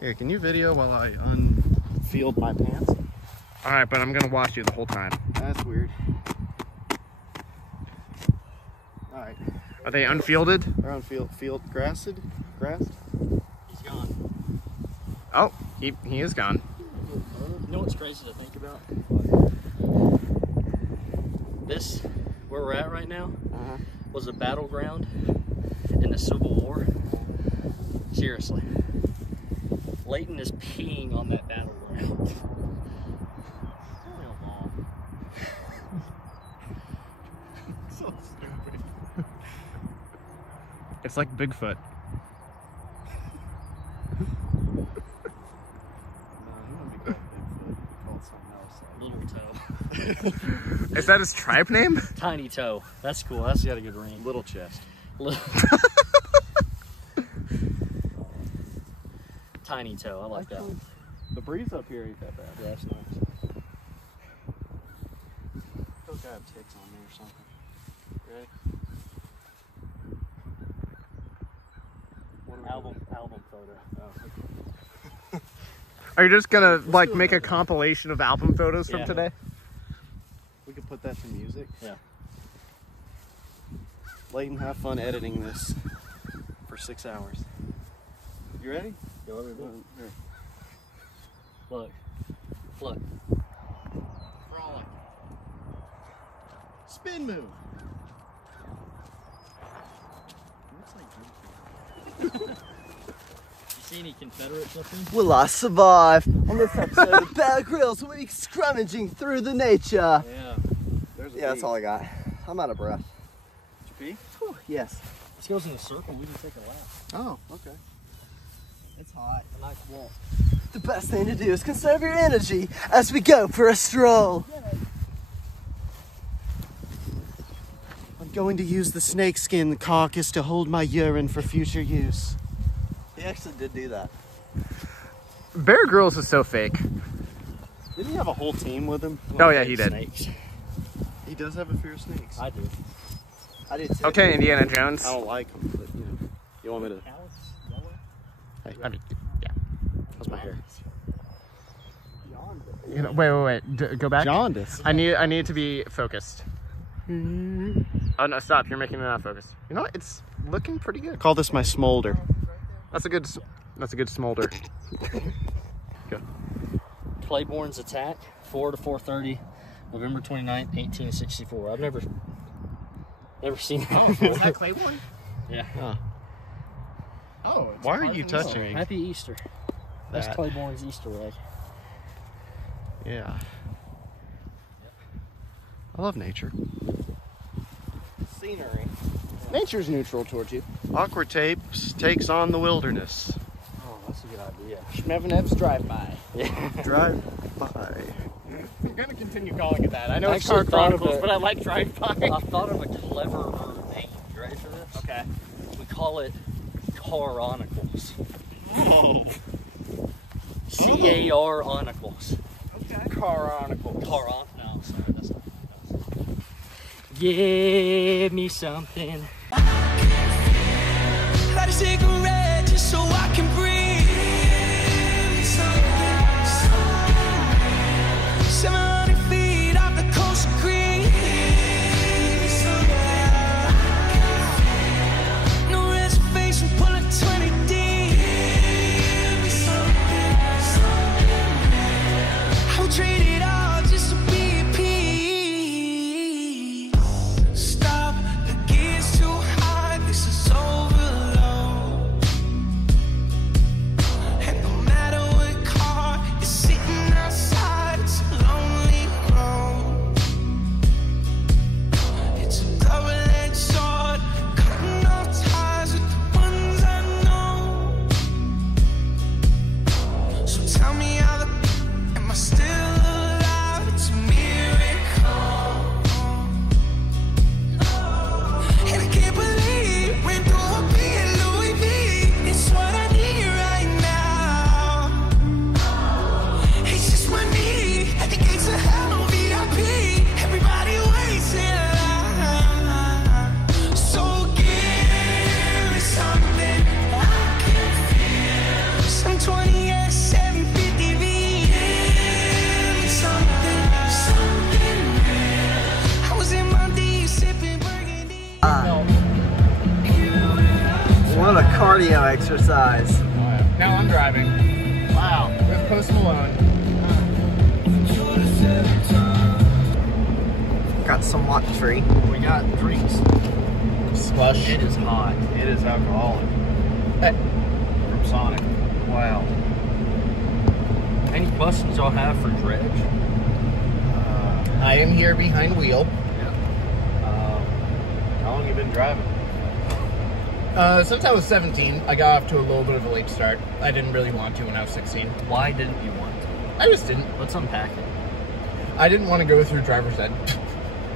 Here, can you video while I unfield my pants? All right, but I'm gonna watch you the whole time. That's weird. All right. Are they unfielded? They're on grassed. He's gone. Oh, he is gone. You know what's crazy to think about? This, where we're at right now, was a battleground in the Civil War. Seriously. Leighton is peeing on that battleground. Real long. So stupid. It's like Bigfoot. Little toe. Is that his tribe name? Tiny toe. That's cool. That's got a good ring. Little chest. Tiny toe. I like that one. The breeze up here ain't that bad. Yeah, that's nice. I feel like I have ticks on me or something. Ready? Album photo. Oh, Are you just gonna like make a compilation of album photos from Yeah. today? we could put that to music. Yeah. Leighton, have fun editing this for 6 hours. You ready? Go over there. Here. Look. Look. Spin move. Looks like You see any Confederates up there? Will I survive? On this episode of Bear Grylls, we'll be scrummaging through the nature. Yeah. Yeah, that's all I got. I'm out of breath. Did you pee? Whew, yes. This goes in a circle. We can take a lap. Oh, okay. It's hot. A nice walk. The best thing to do is conserve your energy as we go for a stroll. I'm going to use the snakeskin carcass to hold my urine for future use. He actually did do that. Bear Grylls is so fake. Didn't he have a whole team with him? Oh yeah, he did. Snakes. He does have a fear of snakes. I do. I did too. Okay, Indiana Jones. I don't like him, but you know. You want me to? Alex, yellow. Hey, yeah. How's my hair? You know, wait. Go back. Jaundice. I need to be focused. Oh no, stop! You're making me not focus. You know what? It's looking pretty good. Call this my smolder. That's a good smolder. Go. Claiborne's Attack, 4 to 4:30, November 29th, 1864. I've never seen that before. Is that Claiborne? Yeah. Huh. Oh. It's Why are hard you to know. touching? Happy Easter. That's That. Claiborne's Easter egg. Yeah. I love nature. Scenery. Nature's neutral towards you. Awkward Tapes takes on the wilderness. Oh, that's a good idea. Schmevenev's drive-by. Yeah. Drive by. I'm gonna continue calling it that. I know I it's Car actually thought of Chronicles, it. but I like drive-by. I thought of a clever name. You ready for this? Okay. We call it Chronicles. Oh. Chronicles. Okay. Chronicles. No, sorry, that's not. Give me something. Light a cigarette just so I can breathe. 700 feet off the coast of Greece. No reservation, pulling 20 deep. I would trade it all just to be at peace. Stop, the gear's too high, this is overload. And no matter what car is sitting outside, it's a lonely road. It's a double-edged sword, cutting off ties with the ones I know. So tell me how the am I still alive? It's a miracle. And I can't believe we're through a being Louis V. It's what I need right now. It's just my need at the gates of hell, no VIP. Everybody waits in line. So give me something I can feel. Some 20S 750V. Give me something real. I was in my D sipping burgundy. What a cardio exercise. Now I'm driving. Wow. With Post Malone. Got some what tree. We got drinks. Slush. It is hot. It is alcoholic. From Sonic. Wow. Any questions y'all have for Dredge? I am here behind wheel. How long you been driving? Since I was 17, I got off to a little bit of a late start. I didn't really want to when I was 16. Why didn't you want to? I just didn't. Let's unpack it. I didn't want to go through driver's ed.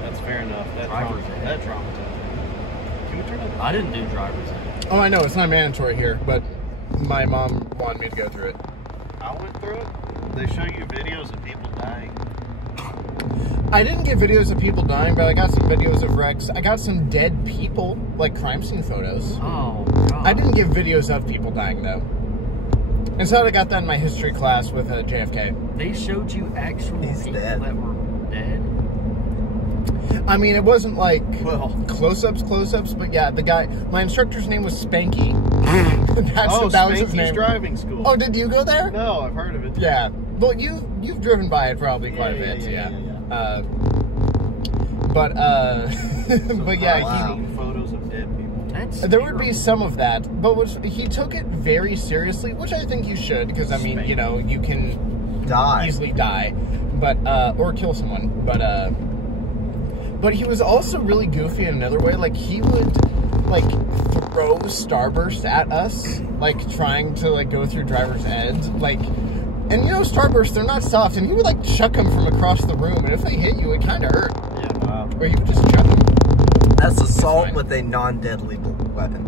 That's fair enough. Driver's ed. That traumatized me. Can we turn it? I didn't do driver's ed. Oh, I know, it's not mandatory here, but my mom wanted me to go through it. I went through it. They show you videos of people dying. I didn't get videos of people dying, but I got some videos of wrecks. I got some dead people, like crime scene photos. Oh, God. I didn't get videos of people dying, though. Instead, I got that in my history class with JFK. They showed you actual He's people dead. that were dead? I mean, it wasn't like Well, close-ups, but yeah, the guy, my instructor's name was Spanky. that was his Spanky's name. driving school. Oh, did you go there? No, I've heard of it. Yeah. Well, you've driven by it probably quite a bit, yeah. But So but yeah, wow. he, Photos of dead people. Dang. There would be some of that, but he took it very seriously, which I think you should, because I mean, you know, you can easily die, but or kill someone, but he was also really goofy in another way. Like, he would like throw starburst at us, like trying to like go through driver's eds, like, and you know, starbursts, they're not soft, and he would like chuck them from across the room, and if they hit you, it kind of hurt. Yeah, wow. Or he would just chuck them. That's assault with a non-deadly weapon.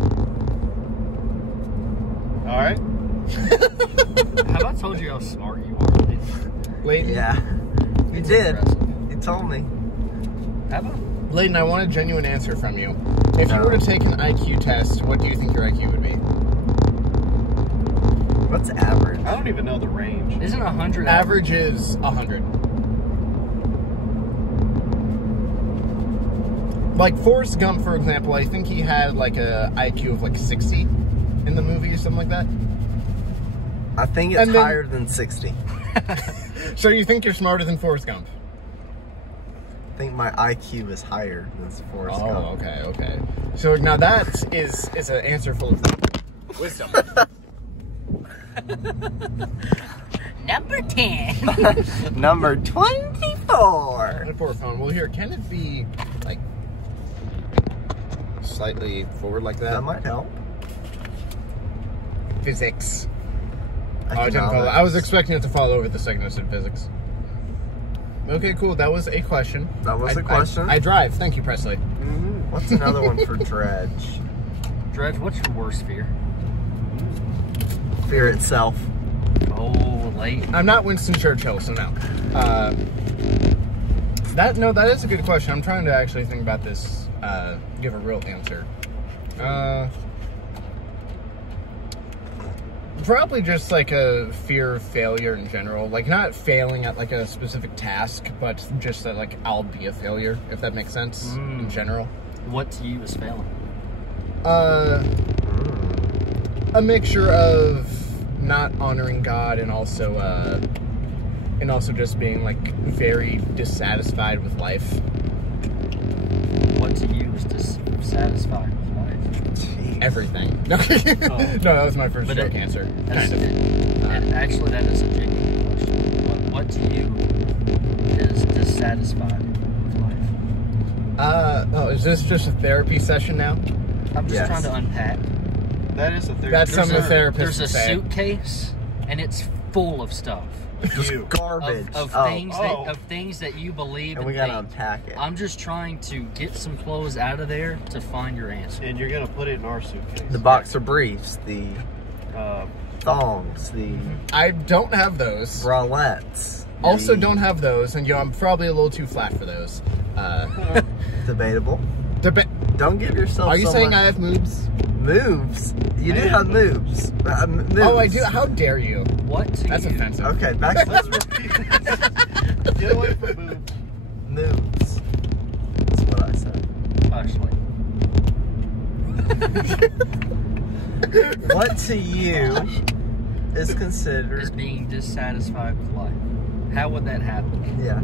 All right. Have I told you how smart you are? Layton? Yeah, you did. Impressive. You told me. Have I? Layton, I want a genuine answer from you. If you were to take an IQ test, what do you think your IQ would be? What's average? I don't even know the range. Isn't 100 Average is 100. Like Forrest Gump, for example, I think he had like a IQ of like 60 in the movie or something like that. I think it's higher than 60. So you think you're smarter than Forrest Gump? I think my IQ is higher than Forrest Gump. Oh, okay, okay. So now that is an answer full of wisdom. Number 10. Number 24. 24 phone. Well, here, can it be like slightly forward like that? That might help. Physics. Oh, I didn't follow. I was expecting it to fall over the second I said physics. Okay, cool. That was a question. That was a question. I drive. Thank you, Presley. What's another one for Dredge? Dredge, what's your worst fear? Fear itself. Oh, late. I'm not Winston Churchill, so no. That is a good question. I'm trying to actually think about this, give a real answer. Probably just like a fear of failure in general. Like, not failing at like a specific task, but just that like I'll be a failure, if that makes sense, in general. What to you is failing? A mixture of not honoring God and also just being like very dissatisfied with life. What to you is dissatisfied with life? Jeez. Everything. No, no, that was my first joke answer. Kind of. And actually, that is a genuine question. What to you is dissatisfied with life? Oh, is this just a therapy session now? I'm just trying to unpack. That is a theory. That's some of the therapists There's a say. suitcase, and it's full of stuff. Just garbage. Of things that you believe and we gotta unpack it. I'm just trying to get some clothes out of there to find your answer. And you're gonna put it in our suitcase. The boxer briefs, the thongs, the I don't have those. bralettes. Also don't have those, and I'm probably a little too flat for those. Debatable. Don't give yourself. Are you so saying much I have moves? moves? You do have moves. Moves. Oh, I do. How dare you? What to That's you? offensive. Okay, back to Get away from boobs. moves. That's what I said. Actually, What to you is considered? is being dissatisfied with life. How would that happen? Yeah.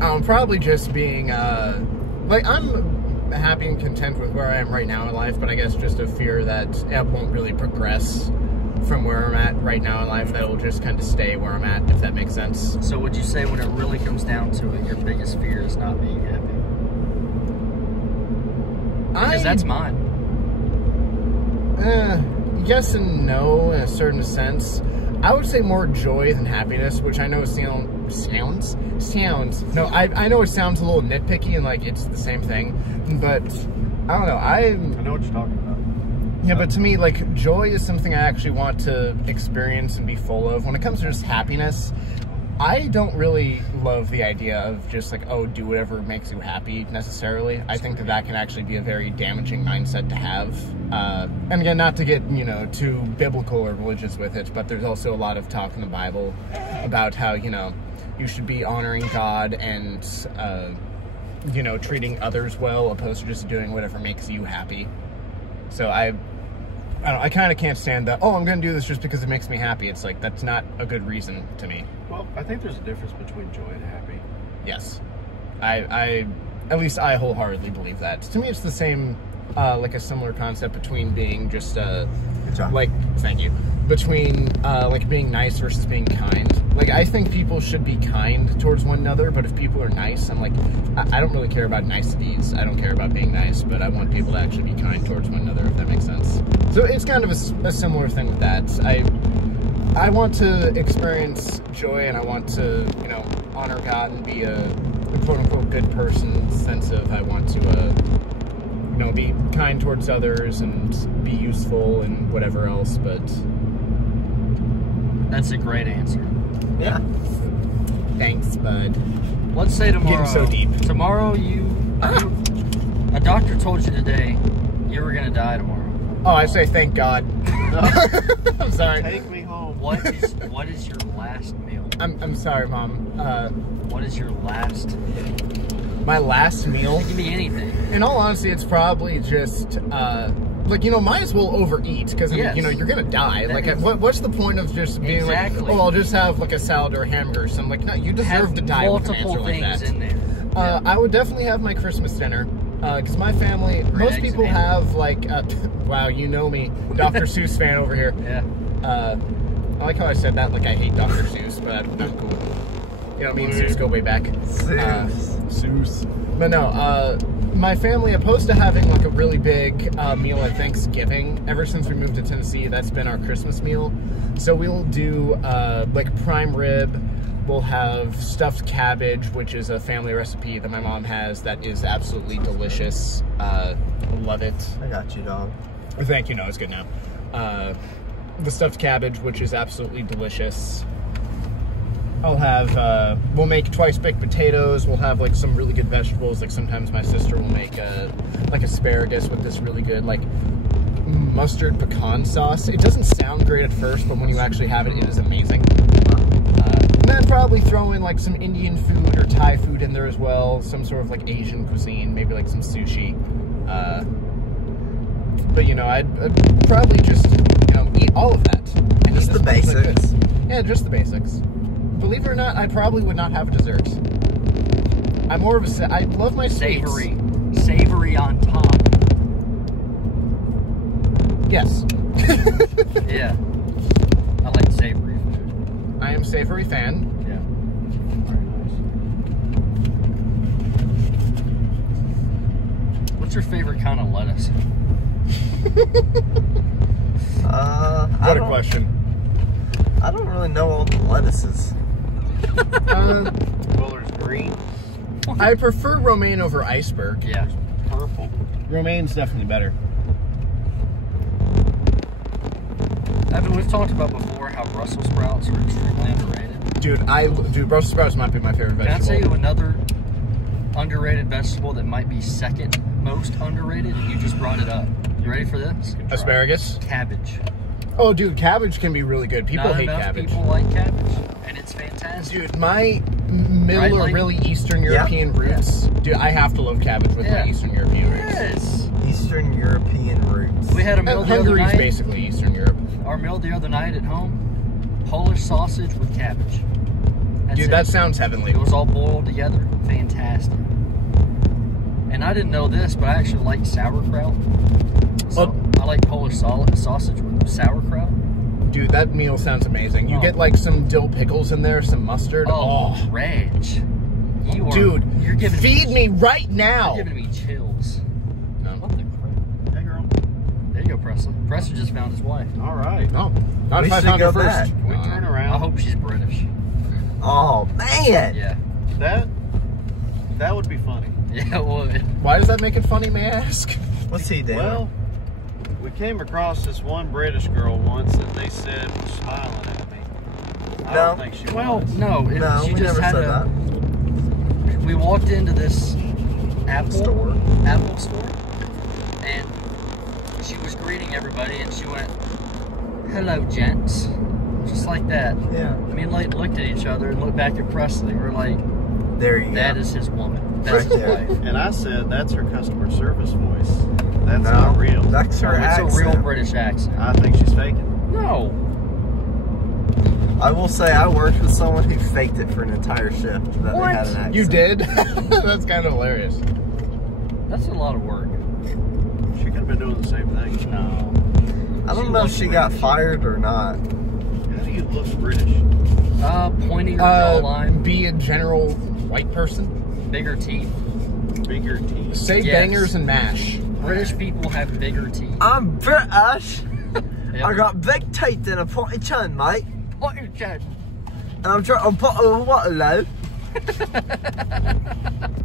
I'm probably just being, like, I'm happy and content with where I am right now in life, but I guess just a fear that it won't really progress from where I'm at right now in life, that it will just kind of stay where I'm at, if that makes sense. So would you say when it really comes down to it, your biggest fear is not being happy? Because that's mine. Yes and no, in a certain sense. I would say more joy than happiness, which I know sounds. No, I know it sounds a little nitpicky and like it's the same thing, but I don't know. I know what you're talking about. Yeah, but to me, like, joy is something I actually want to experience and be full of. When it comes to just happiness, I don't really love the idea of just like, oh, do whatever makes you happy necessarily. I think that can actually be a very damaging mindset to have. And again, not to get, too biblical or religious with it, but there's also a lot of talk in the Bible about how, you should be honoring God and, treating others well, opposed to just doing whatever makes you happy. So I kind of can't stand that, oh, I'm going to do this just because it makes me happy. It's like, that's not a good reason to me. Well, I think there's a difference between joy and happy. Yes. At least I wholeheartedly believe that. To me, it's the same like a similar concept between being just Good job. like, thank you, between like being nice versus being kind. Like, I think people should be kind towards one another, but if people are nice, I'm like, I don't really care about niceties. I don't care about being nice, but I want people to actually be kind towards one another, if that makes sense. So it's kind of a similar thing with that. I want to experience joy, and I want to, you know, honor God and be a quote-unquote good person in the sense of I want to, you know, be kind towards others and be useful and whatever else, but... That's a great answer. Yeah. Thanks, bud. Let's say tomorrow. Getting so deep. Tomorrow a doctor told you today you were gonna die tomorrow. Oh, I say thank God. I'm sorry. Take me home. What is your last meal? I'm sorry, Mom. What is your last? My last meal? It can be anything. In all honesty, it's probably just, like, you know, might as well overeat, because, Yes. you know, you're gonna die. That Like, is- what's the point of just being Exactly. like, oh, I'll just have, like, a salad or a hamburger? So I'm like, no, you deserve Have to die with an answer multiple like things that. in there. I would definitely have my Christmas dinner, because my family, most eggs people and ham. have, like, wow, you know me, Dr. Seuss fan over here. Yeah. I like how I said that, like I hate Dr. Seuss, but I'm cool. You know, me and Seuss go way back. Seuss. But no, my family, opposed to having like a really big meal at Thanksgiving, ever since we moved to Tennessee, that's been our Christmas meal. So we'll do like prime rib, we'll have stuffed cabbage, which is a family recipe that my mom has that is absolutely delicious. Love it. I got you, dog. Thank you, no, it's good now. The stuffed cabbage, which is absolutely delicious. I'll have, we'll make twice baked potatoes. We'll have like some really good vegetables. Like sometimes my sister will make like asparagus with this really good like mustard pecan sauce. It doesn't sound great at first, but when you actually have it, it is amazing. And then probably throw in like some Indian food or Thai food in there as well. Some sort of like Asian cuisine, maybe like some sushi. But you know, I'd probably just, you know, eat all of that. And Just eat the this place like basics. this. Yeah, just the basics. Believe it or not, I probably would not have dessert. I'm more of a, I love my sweets. Savory on top. Yes. Yeah. I like savory food. I am a savory fan. Yeah. What's your favorite kind of lettuce? What a question. I don't really know all the lettuces. Well, there's green, I prefer romaine over iceberg. Yeah. purple. Romaine's definitely better. Evan, we've talked about before how Brussels sprouts are extremely underrated. Dude, Brussels sprouts might be my favorite Can I vegetable. tell you another underrated vegetable that might be second most underrated? And you just brought it up. You ready for this? Asparagus? Cabbage. Oh, dude, cabbage can be really good. People Not hate enough cabbage. people like cabbage, and it's fantastic. Dude, my middle Right, or like- really Eastern European roots, dude, I have to love cabbage with Yeah. my Eastern European roots. Yes. Eastern European roots. We had a meal the other Hungary's night. basically Eastern Europe. Our meal the other night at home, Polish sausage with cabbage. That's Dude, it. that sounds heavenly. It was all boiled together. Fantastic. And I didn't know this, but I actually like sauerkraut. So I like Polish sausage with sauerkraut. Dude, that meal sounds amazing. You Oh. get like some dill pickles in there, some mustard. Oh, Reg. You are, Dude, you're giving feed me right now. You're giving me chills. No. What the crap? Hey, girl. There you go, Presley. Presley just found his wife. All right. No, not We if I should found go her first. back. Can we turn I around? hope she's British. Oh, man. Yeah. That would be funny. Yeah, it would. Why does that make it funny, may I ask? What's he doing? Well, we came across this one British girl once that they said was smiling at me. I No. don't think she Well, was. no. no, she we just never had said a. that. We walked into this Apple Store. store, and she was greeting everybody, and she went, "Hello, gents," just like that. Yeah. I mean, like, looked at each other and looked back at Presley. We're like, There you that go. is his woman. That's Right his there. wife. And I said, that's her customer service voice. That's No, not real. that's her It's a real accent. British accent. I think she's faking. No. I will say I worked with someone who faked it for an entire shift that What? they had an accent. You did? That's kind of hilarious. That's a lot of work. have been doing the same thing. No. I don't know if she got fired or not. How do you look British? Pointing jawline, Be a general white person. bigger teeth. Bigger teeth. Say Yes. bangers and mash. British people have bigger teeth. I'm British. Yep. I got big teeth and a potty chin, mate. What your chin? And I'm drinking a bottle of Waterloo.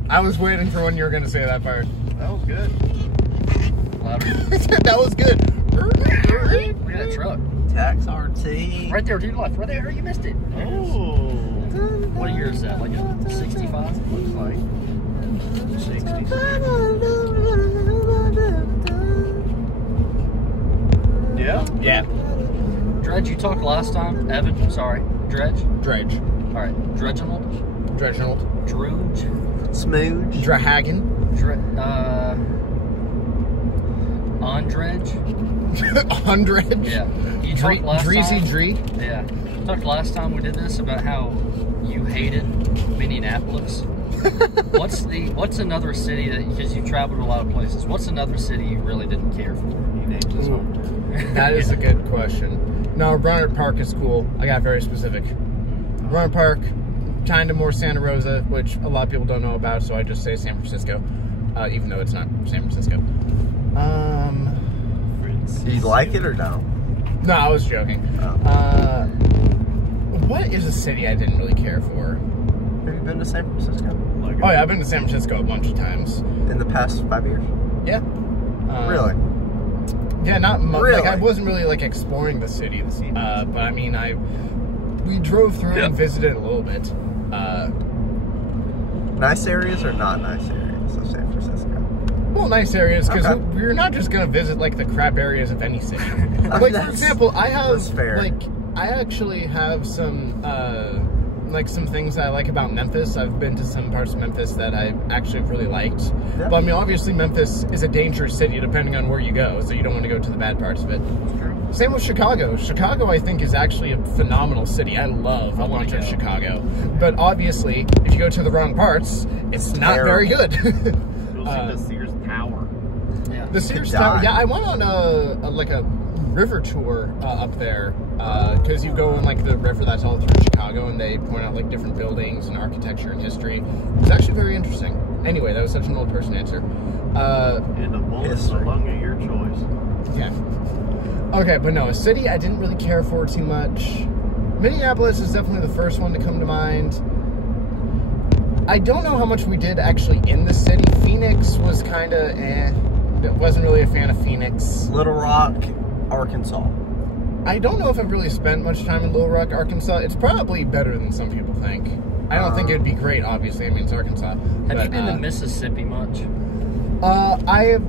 I was waiting for when you were going to say that part. That was good. That was good. Look at that truck. Tax RT. Right there, dude, left. Right there, you missed it. Oh. What year is that? Like a 65? Looks like 60s. Yeah? Yeah. Dredge, you talked last time. Evan, sorry. Dredge. Dredge. All right. Dredgemold. Dredgemold. Droge. Smooge. Drahagen. On dredge. On dredge. Yeah. You talked last Dreezy time. Dree. Yeah. You talked last time we did this about how you hated Minneapolis. What's another city that, because you traveled a lot of places, what's another city you really didn't care for? He named his hometown. That is a good question. No, Bronner Park is cool. I got very specific. Bronner Park, kind of more Santa Rosa, which a lot of people don't know about, so I just say San Francisco, even though it's not San Francisco. Do you like it or no? No, I was joking. Oh. What is a city I didn't really care for? Have you been to San Francisco? Oh yeah, I've been to San Francisco a bunch of times. In the past 5 years? Yeah. Really? Yeah, not much. Really? Like, I wasn't really like exploring the city, but I mean, we drove through and visited a little bit. Nice areas or not nice areas of San Francisco? Well, nice areas, because Okay. we're not just gonna visit like the crap areas of any city. Like for That's- example, I that's have fair. like I actually have some like some things that I like about Memphis. I've been to some parts of Memphis that I actually really liked. Yeah. But I mean, obviously Memphis is a dangerous city depending on where you go, so you don't want to go to the bad parts of it. Same with Chicago. Chicago, I think, is actually a phenomenal city. I love a bunch of Chicago. But obviously, if you go to the wrong parts, it's not very good. You'll see the Sears Tower. Yeah. The Sears Die. Tower. Yeah, I went on a river tour up there because you go on like the river that's all through Chicago, and they point out like different buildings and architecture and history. It's actually very interesting. Anyway, that was such an old person answer. And the bullets History. along of your choice. Yeah. Okay, but no, a city I didn't really care for too much. Minneapolis is definitely the first one to come to mind. I don't know how much we did actually in the city. Phoenix was kind of Wasn't really a fan of Phoenix. Little Rock, Arkansas. I don't know if I've really spent much time in Little Rock, Arkansas. It's probably better than some people think. I don't think it'd be great, obviously. I mean, it's Arkansas. Have you been to Mississippi much? I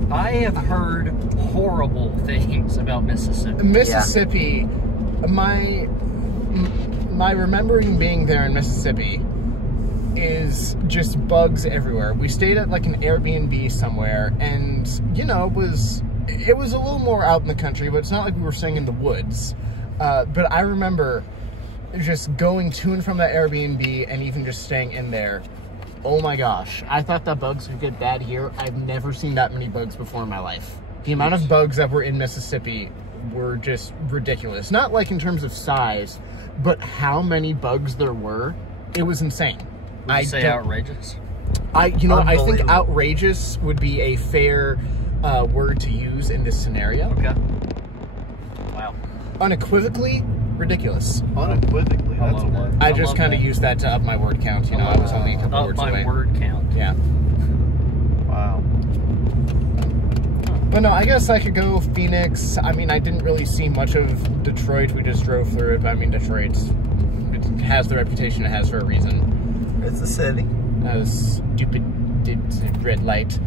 have heard horrible things about Mississippi. Mississippi, my remembering being there in Mississippi is just bugs everywhere. We stayed at like an Airbnb somewhere, and you know, it was a little more out in the country, but it's not like we were staying in the woods. But I remember just going to and from that Airbnb and even just staying in there. Oh my gosh, I thought that bugs would get bad here. I've never seen that many bugs before in my life. The amount of bugs that were in Mississippi were just ridiculous. Not like in terms of size, but how many bugs there were. It was insane. Would you say outrageous? I think Unbelievable. outrageous would be a fair word to use in this scenario. Okay. Wow. Unequivocally ridiculous. Unequivocally, I that's a love word. that. I I just love kind of that. used that to up my word count. You know, I was only a couple Up words my away. word count. Yeah. Wow. But no, I guess I could go Phoenix. I mean, I didn't really see much of Detroit. We just drove through it. But I mean, Detroit, it has the reputation it has for a reason. It's a city. Stupid red light.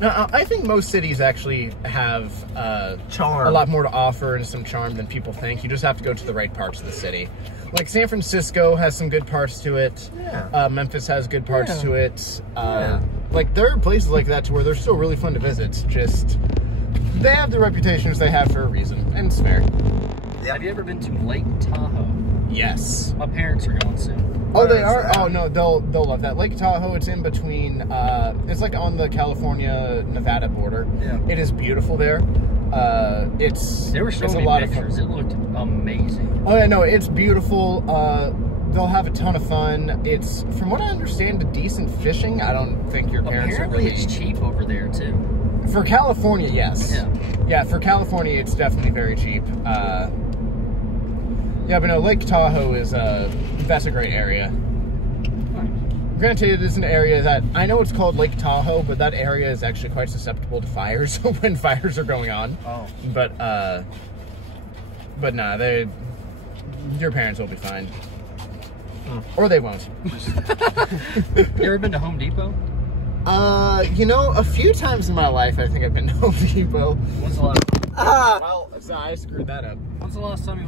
No, I think most cities actually have Charm. a lot more to offer and some charm than people think. You just have to go to the right parts of the city. Like San Francisco has some good parts to it. Yeah. Memphis has good parts Yeah. to it. Yeah. Like there are places like that to where they're still really fun to visit. Just they have the reputations they have for a reason, and it's fair. Yeah. Have you ever been to Lake Tahoe? Yes. My parents are going soon. Oh, they Where is are? that? Oh, no, they'll love that. Lake Tahoe, it's in between, it's like on the California-Nevada border. Yeah. It is beautiful there. They were it's showing a me lot pictures. of It fun. looked amazing. Oh, yeah, no, it's beautiful. They'll have a ton of fun. It's, from what I understand, a decent fishing. I don't think your parents are Apparently, really... it's cheap over there too. For California, yes. Yeah. Yeah, for California, it's definitely very cheap. Yeah, but no, Lake Tahoe is, that's a great area. Granted, it is an area that, I know it's called Lake Tahoe, but that area is actually quite susceptible to fires when fires are going on. Oh. But nah, your parents will be fine. Or they won't. You ever been to Home Depot? You know, a few times in my life, I think I've been to Home Depot. When's the last? Well, I screwed that up. When's the last time you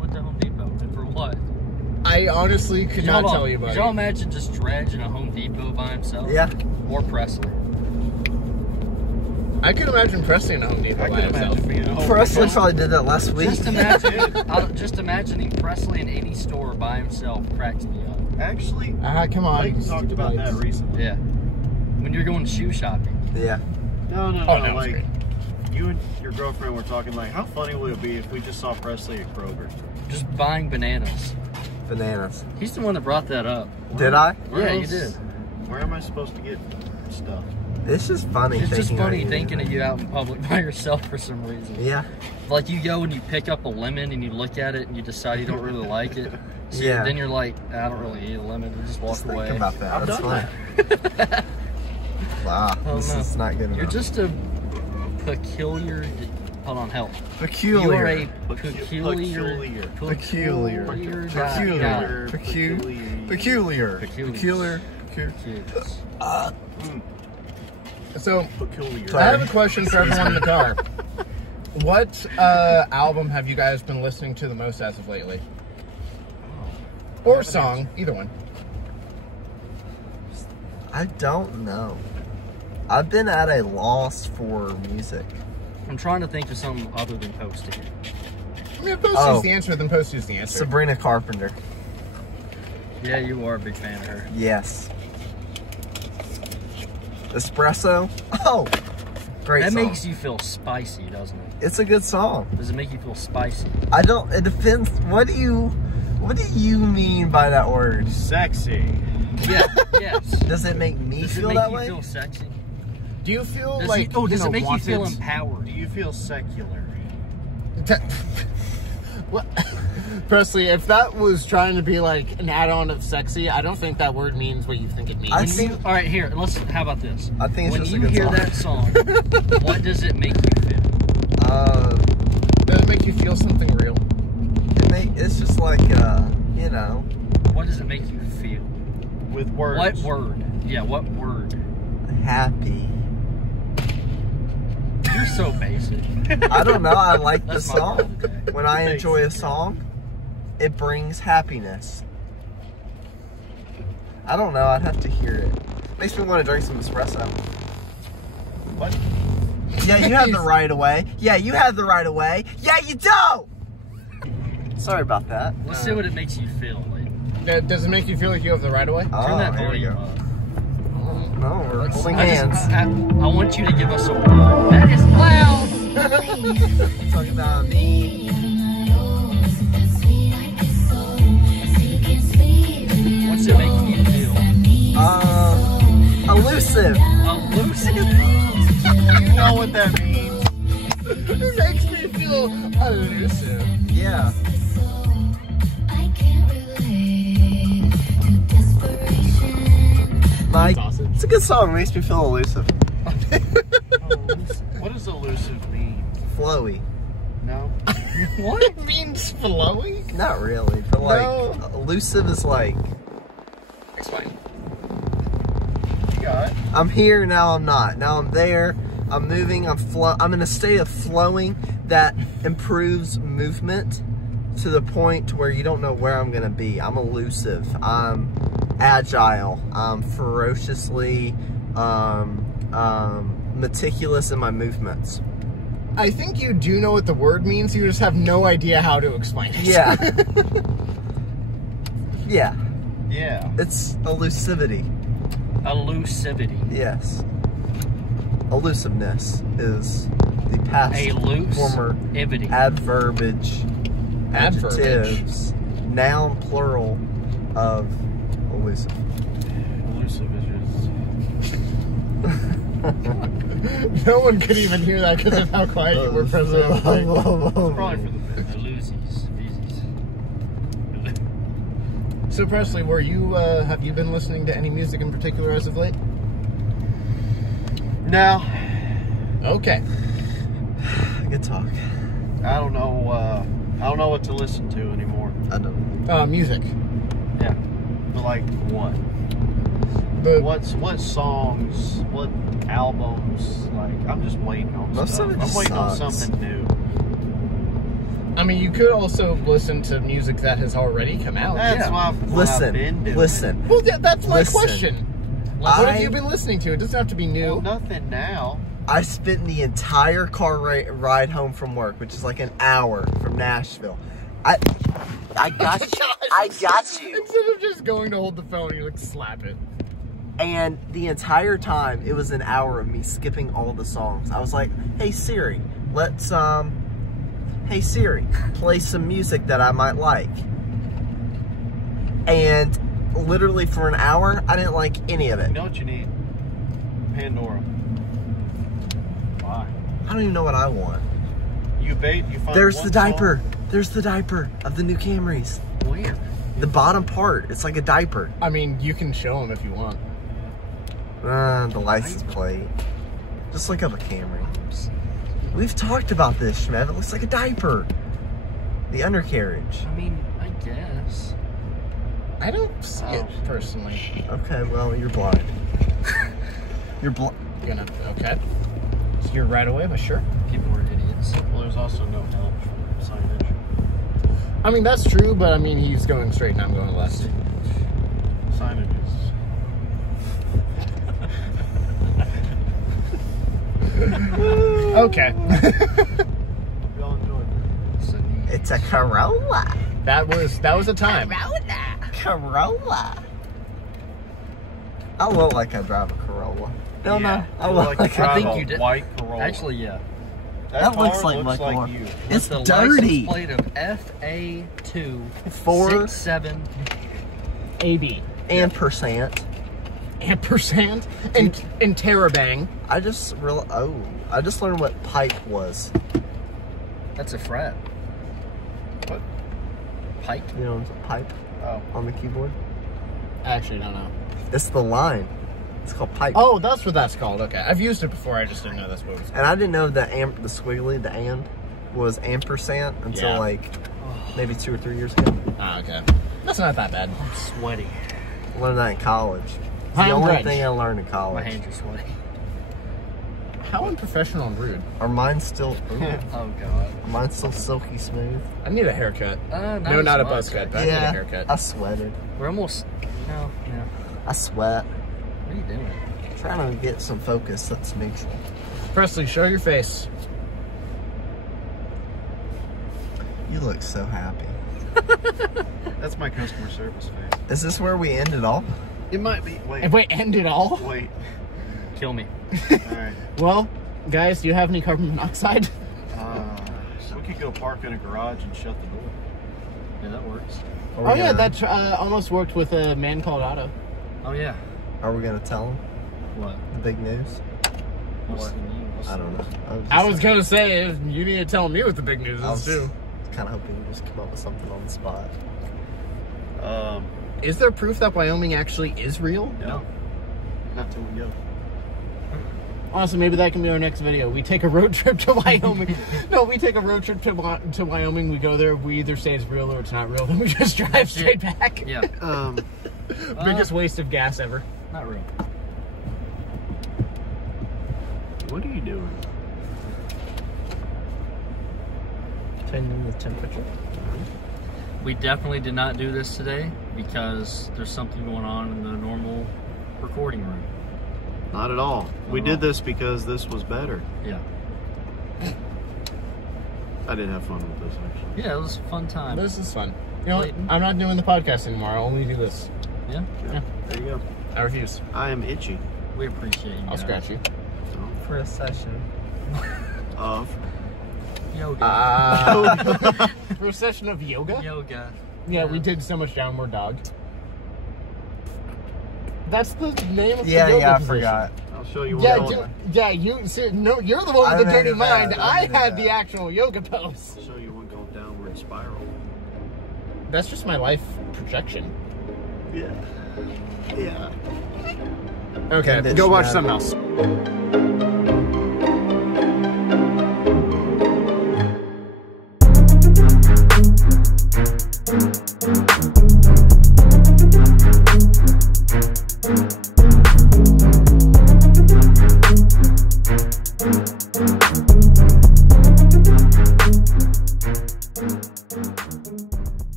went to Home Depot, and for what? I honestly could not tell you, buddy. Could y'all imagine just Dredge in a Home Depot by himself? Yeah. Or Presley. I could imagine Presley in a Home Depot by himself. Presley probably did that last week. Just imagining Presley in any store by himself cracks me up. Actually, Come on. Mike talked about that recently. Yeah. When you're going shoe shopping. Yeah. No, Oh, no, it's like, great. you and your girlfriend were talking, like, how funny would it be if we just saw Presley at Kroger? Just buying bananas. Bananas. He's the one that brought that up. Did I? Where Yeah, you else- did. Where am I supposed to get stuff? It's just funny. It's just thinking funny of thinking of you out in public by yourself for some reason. Yeah. Like you go and you pick up a lemon and you look at it and you decide you don't really like it. So Yeah. then you're like, I don't really eat a lemon. And just walk Just away. think about that. I've That's done fine. Wow. Oh, This no. is not good enough. You're just a peculiar. Hold on, help. peculiar. You are a Peculiar. Peculiar. Peculiar. Peculiar. Peculiar. Peculiar. So, Peculiar. I have a question for everyone in the car. What album have you guys been listening to the most as of lately? Or song, either one. I don't know. I've been at a loss for music. I'm trying to think of something other than Posty. I mean, if Post Oh. is the answer, then Post is the answer. Sabrina Carpenter. Yeah, you are a big fan of her. Yes. Espresso. Oh, great That song. makes you feel spicy, doesn't it? It's a good song. Does it make you feel spicy? I don't. It depends. What do you mean by that word? Sexy. Yeah. Yes. Does it make me Does it feel make that you way? feel sexy? Do you feel Does like, does it make you feel wanted? empowered? Do you feel secular? What? Presley, if that was trying to be like an add-on of sexy, I don't think that word means what you think it means. I When think- all right, here. How about this? I think it's when just a you good hear song. that song, what does it make you feel? Does it make you feel something real? It's just like you know, What does it make you feel? With words. What word? Yeah, what word? happy. You're so basic. I don't know. I like the That's my song. word today. When I enjoy a song, it brings happiness. I don't know. I'd have to hear it. Makes me want to drink some espresso. What? Yeah, you have the right of way. Yeah, you have the right of way. Yeah, you don't. Sorry about that. Let's see what it makes you feel. Like, Does it make you feel like you have the right of way? turn Oh, that here we volume go. up. No, we're holding I hands. want you to give us a word. That is loud. Talking about me. What's it making you feel? Elusive. Elusive? You know what that means. It makes me feel elusive. Yeah. Mike, Sausage. it's a good song. It makes me feel elusive. What does elusive mean? Flowy. No. What? It means flowy? Not really, but like No. elusive is like Explain. You got it. I'm here now. I'm not. Now I'm there. I'm moving. I'm in a state of flowing that improves movement to the point where you don't know where I'm gonna be. I'm elusive. I'm agile. I'm ferociously meticulous in my movements. I think you do know what the word means, you just have no idea how to explain it. Yeah. Yeah. Yeah. It's elusivity. Elusivity. Yes. Elusiveness is the past former Elusivity. adverbage, adjectives, noun plural of elusive. Elusive is just... No one could even hear that because of how quiet you were, President. It's probably for the bit. Elusies. So, Presley, have you been listening to any music in particular as of late? No. Okay. Good talk. I don't know what to listen to anymore. I don't. Music. Yeah. But like what? What songs? What albums? Like I'm just waiting on Most stuff. of it I'm just waiting on sucks. something new. I mean, you could also listen to music that has already come out. That's what I've been doing. Listen. Well, that's my Listen. question. What have you been listening to? It doesn't have to be new. Well, nothing now. I spent the entire car ride home from work, which is like an hour from Nashville. I got you. I got you. Instead of just going to hold the phone, you like slap it. And the entire time, it was an hour of me skipping all the songs. I was like, hey Siri, hey Siri, play some music that I might like. And literally for an hour, I didn't like any of it. You know what you need? Pandora. Why? I don't even know what I want. You find There's one the diaper. song? There's the diaper of the new Camrys. Where? The bottom part, it's like a diaper. I mean, you can show them if you want. The license plate. Just look up a Camry. We've talked about this, Shmev. It looks like a diaper. The undercarriage. I mean, I guess. I don't see it personally. Okay, well, you're blind. You're blind. Okay. So you're right away, but sure. People are idiots. Well, there's also no help for signage. I mean, that's true, but I mean, he's going straight and I'm going left. Signage is... Okay. Hope y'all enjoyed it. It's a Corolla. That was a time. Corolla. I look like I drive a Corolla. No, Yeah. I You look like like to drive I think a you did. white Corolla. Actually, yeah. That looks car like my car. you. It's The dirty. license plate of FA2 4 67. AB. ampersand. Ampersand. And Terabang. I just learned what pipe was. That's a fret. What? Pike? You know, it's a pipe Oh. on the keyboard. I actually don't know. It's the line. It's called pipe. Oh, that's what that's called. Okay. I've used it before. I just didn't know that's what it was called. And I didn't know that the squiggly, the and, was ampersand until Yeah. like maybe 2 or 3 years ago. Ah, okay. That's not that bad. I'm sweaty. I learned that in college. It's Hi, the I'm only Reg. thing I learned in My college. hands are sweaty. How unprofessional and rude. Are mine still? Oh, God. Are mine still silky smooth? I need a haircut. Not No, as not a much. buzz cut, but I need a haircut. I sweated. We're almost... No, yeah. I sweat. What are you doing? Trying to get some focus. That's neutral. Presley, show your face. You look so happy. That's my customer service face. Is this where we end it all? It might be. Wait. And wait, end it all? Wait. Kill me. Alright. Well, guys, do you have any carbon monoxide? So we could go park in a garage and shut the door. Yeah, that works. Oh, yeah, that almost worked with a man called Otto. Oh, yeah. Are we gonna tell them What? the big news? What's the news? I don't know. I was gonna say, you need to tell me what the big news I was is, too. kind of hoping you just come up with something on the spot. Is there proof that Wyoming actually is real? No. Not till we go. Honestly, maybe that can be our next video. We take a road trip to Wyoming. No, we take a road trip to Wyoming. We go there. We either say it's real or it's not real. Then we just drive straight back. Yeah. Biggest waste of gas ever. Not real. What are you doing? Changing the temperature. We definitely did not do this today because there's something going on in the normal recording room. Not at all. We did this because this was better. Yeah. I did have fun with this, actually. Yeah, it was a fun time. This is fun. You know what? Clayton? I'm not doing the podcast anymore. I'll only do this. Yeah. There you go. I refuse. I am itchy. We appreciate you. I'll guys. scratch you. For a session. Of Yoga. For a session of yoga? Yoga. Yeah, we did so much downward dog. That's the name of the Yeah, yoga I position. forgot. I'll show you one. Yeah, going. yeah, you see, no, you're the one I with the made dirty it bad. mind. I I made it had the bad. actual yoga pose. I'll show you one going downward spiral. That's just my life projection. Yeah. Yeah. Okay, Condition go watch that. something else.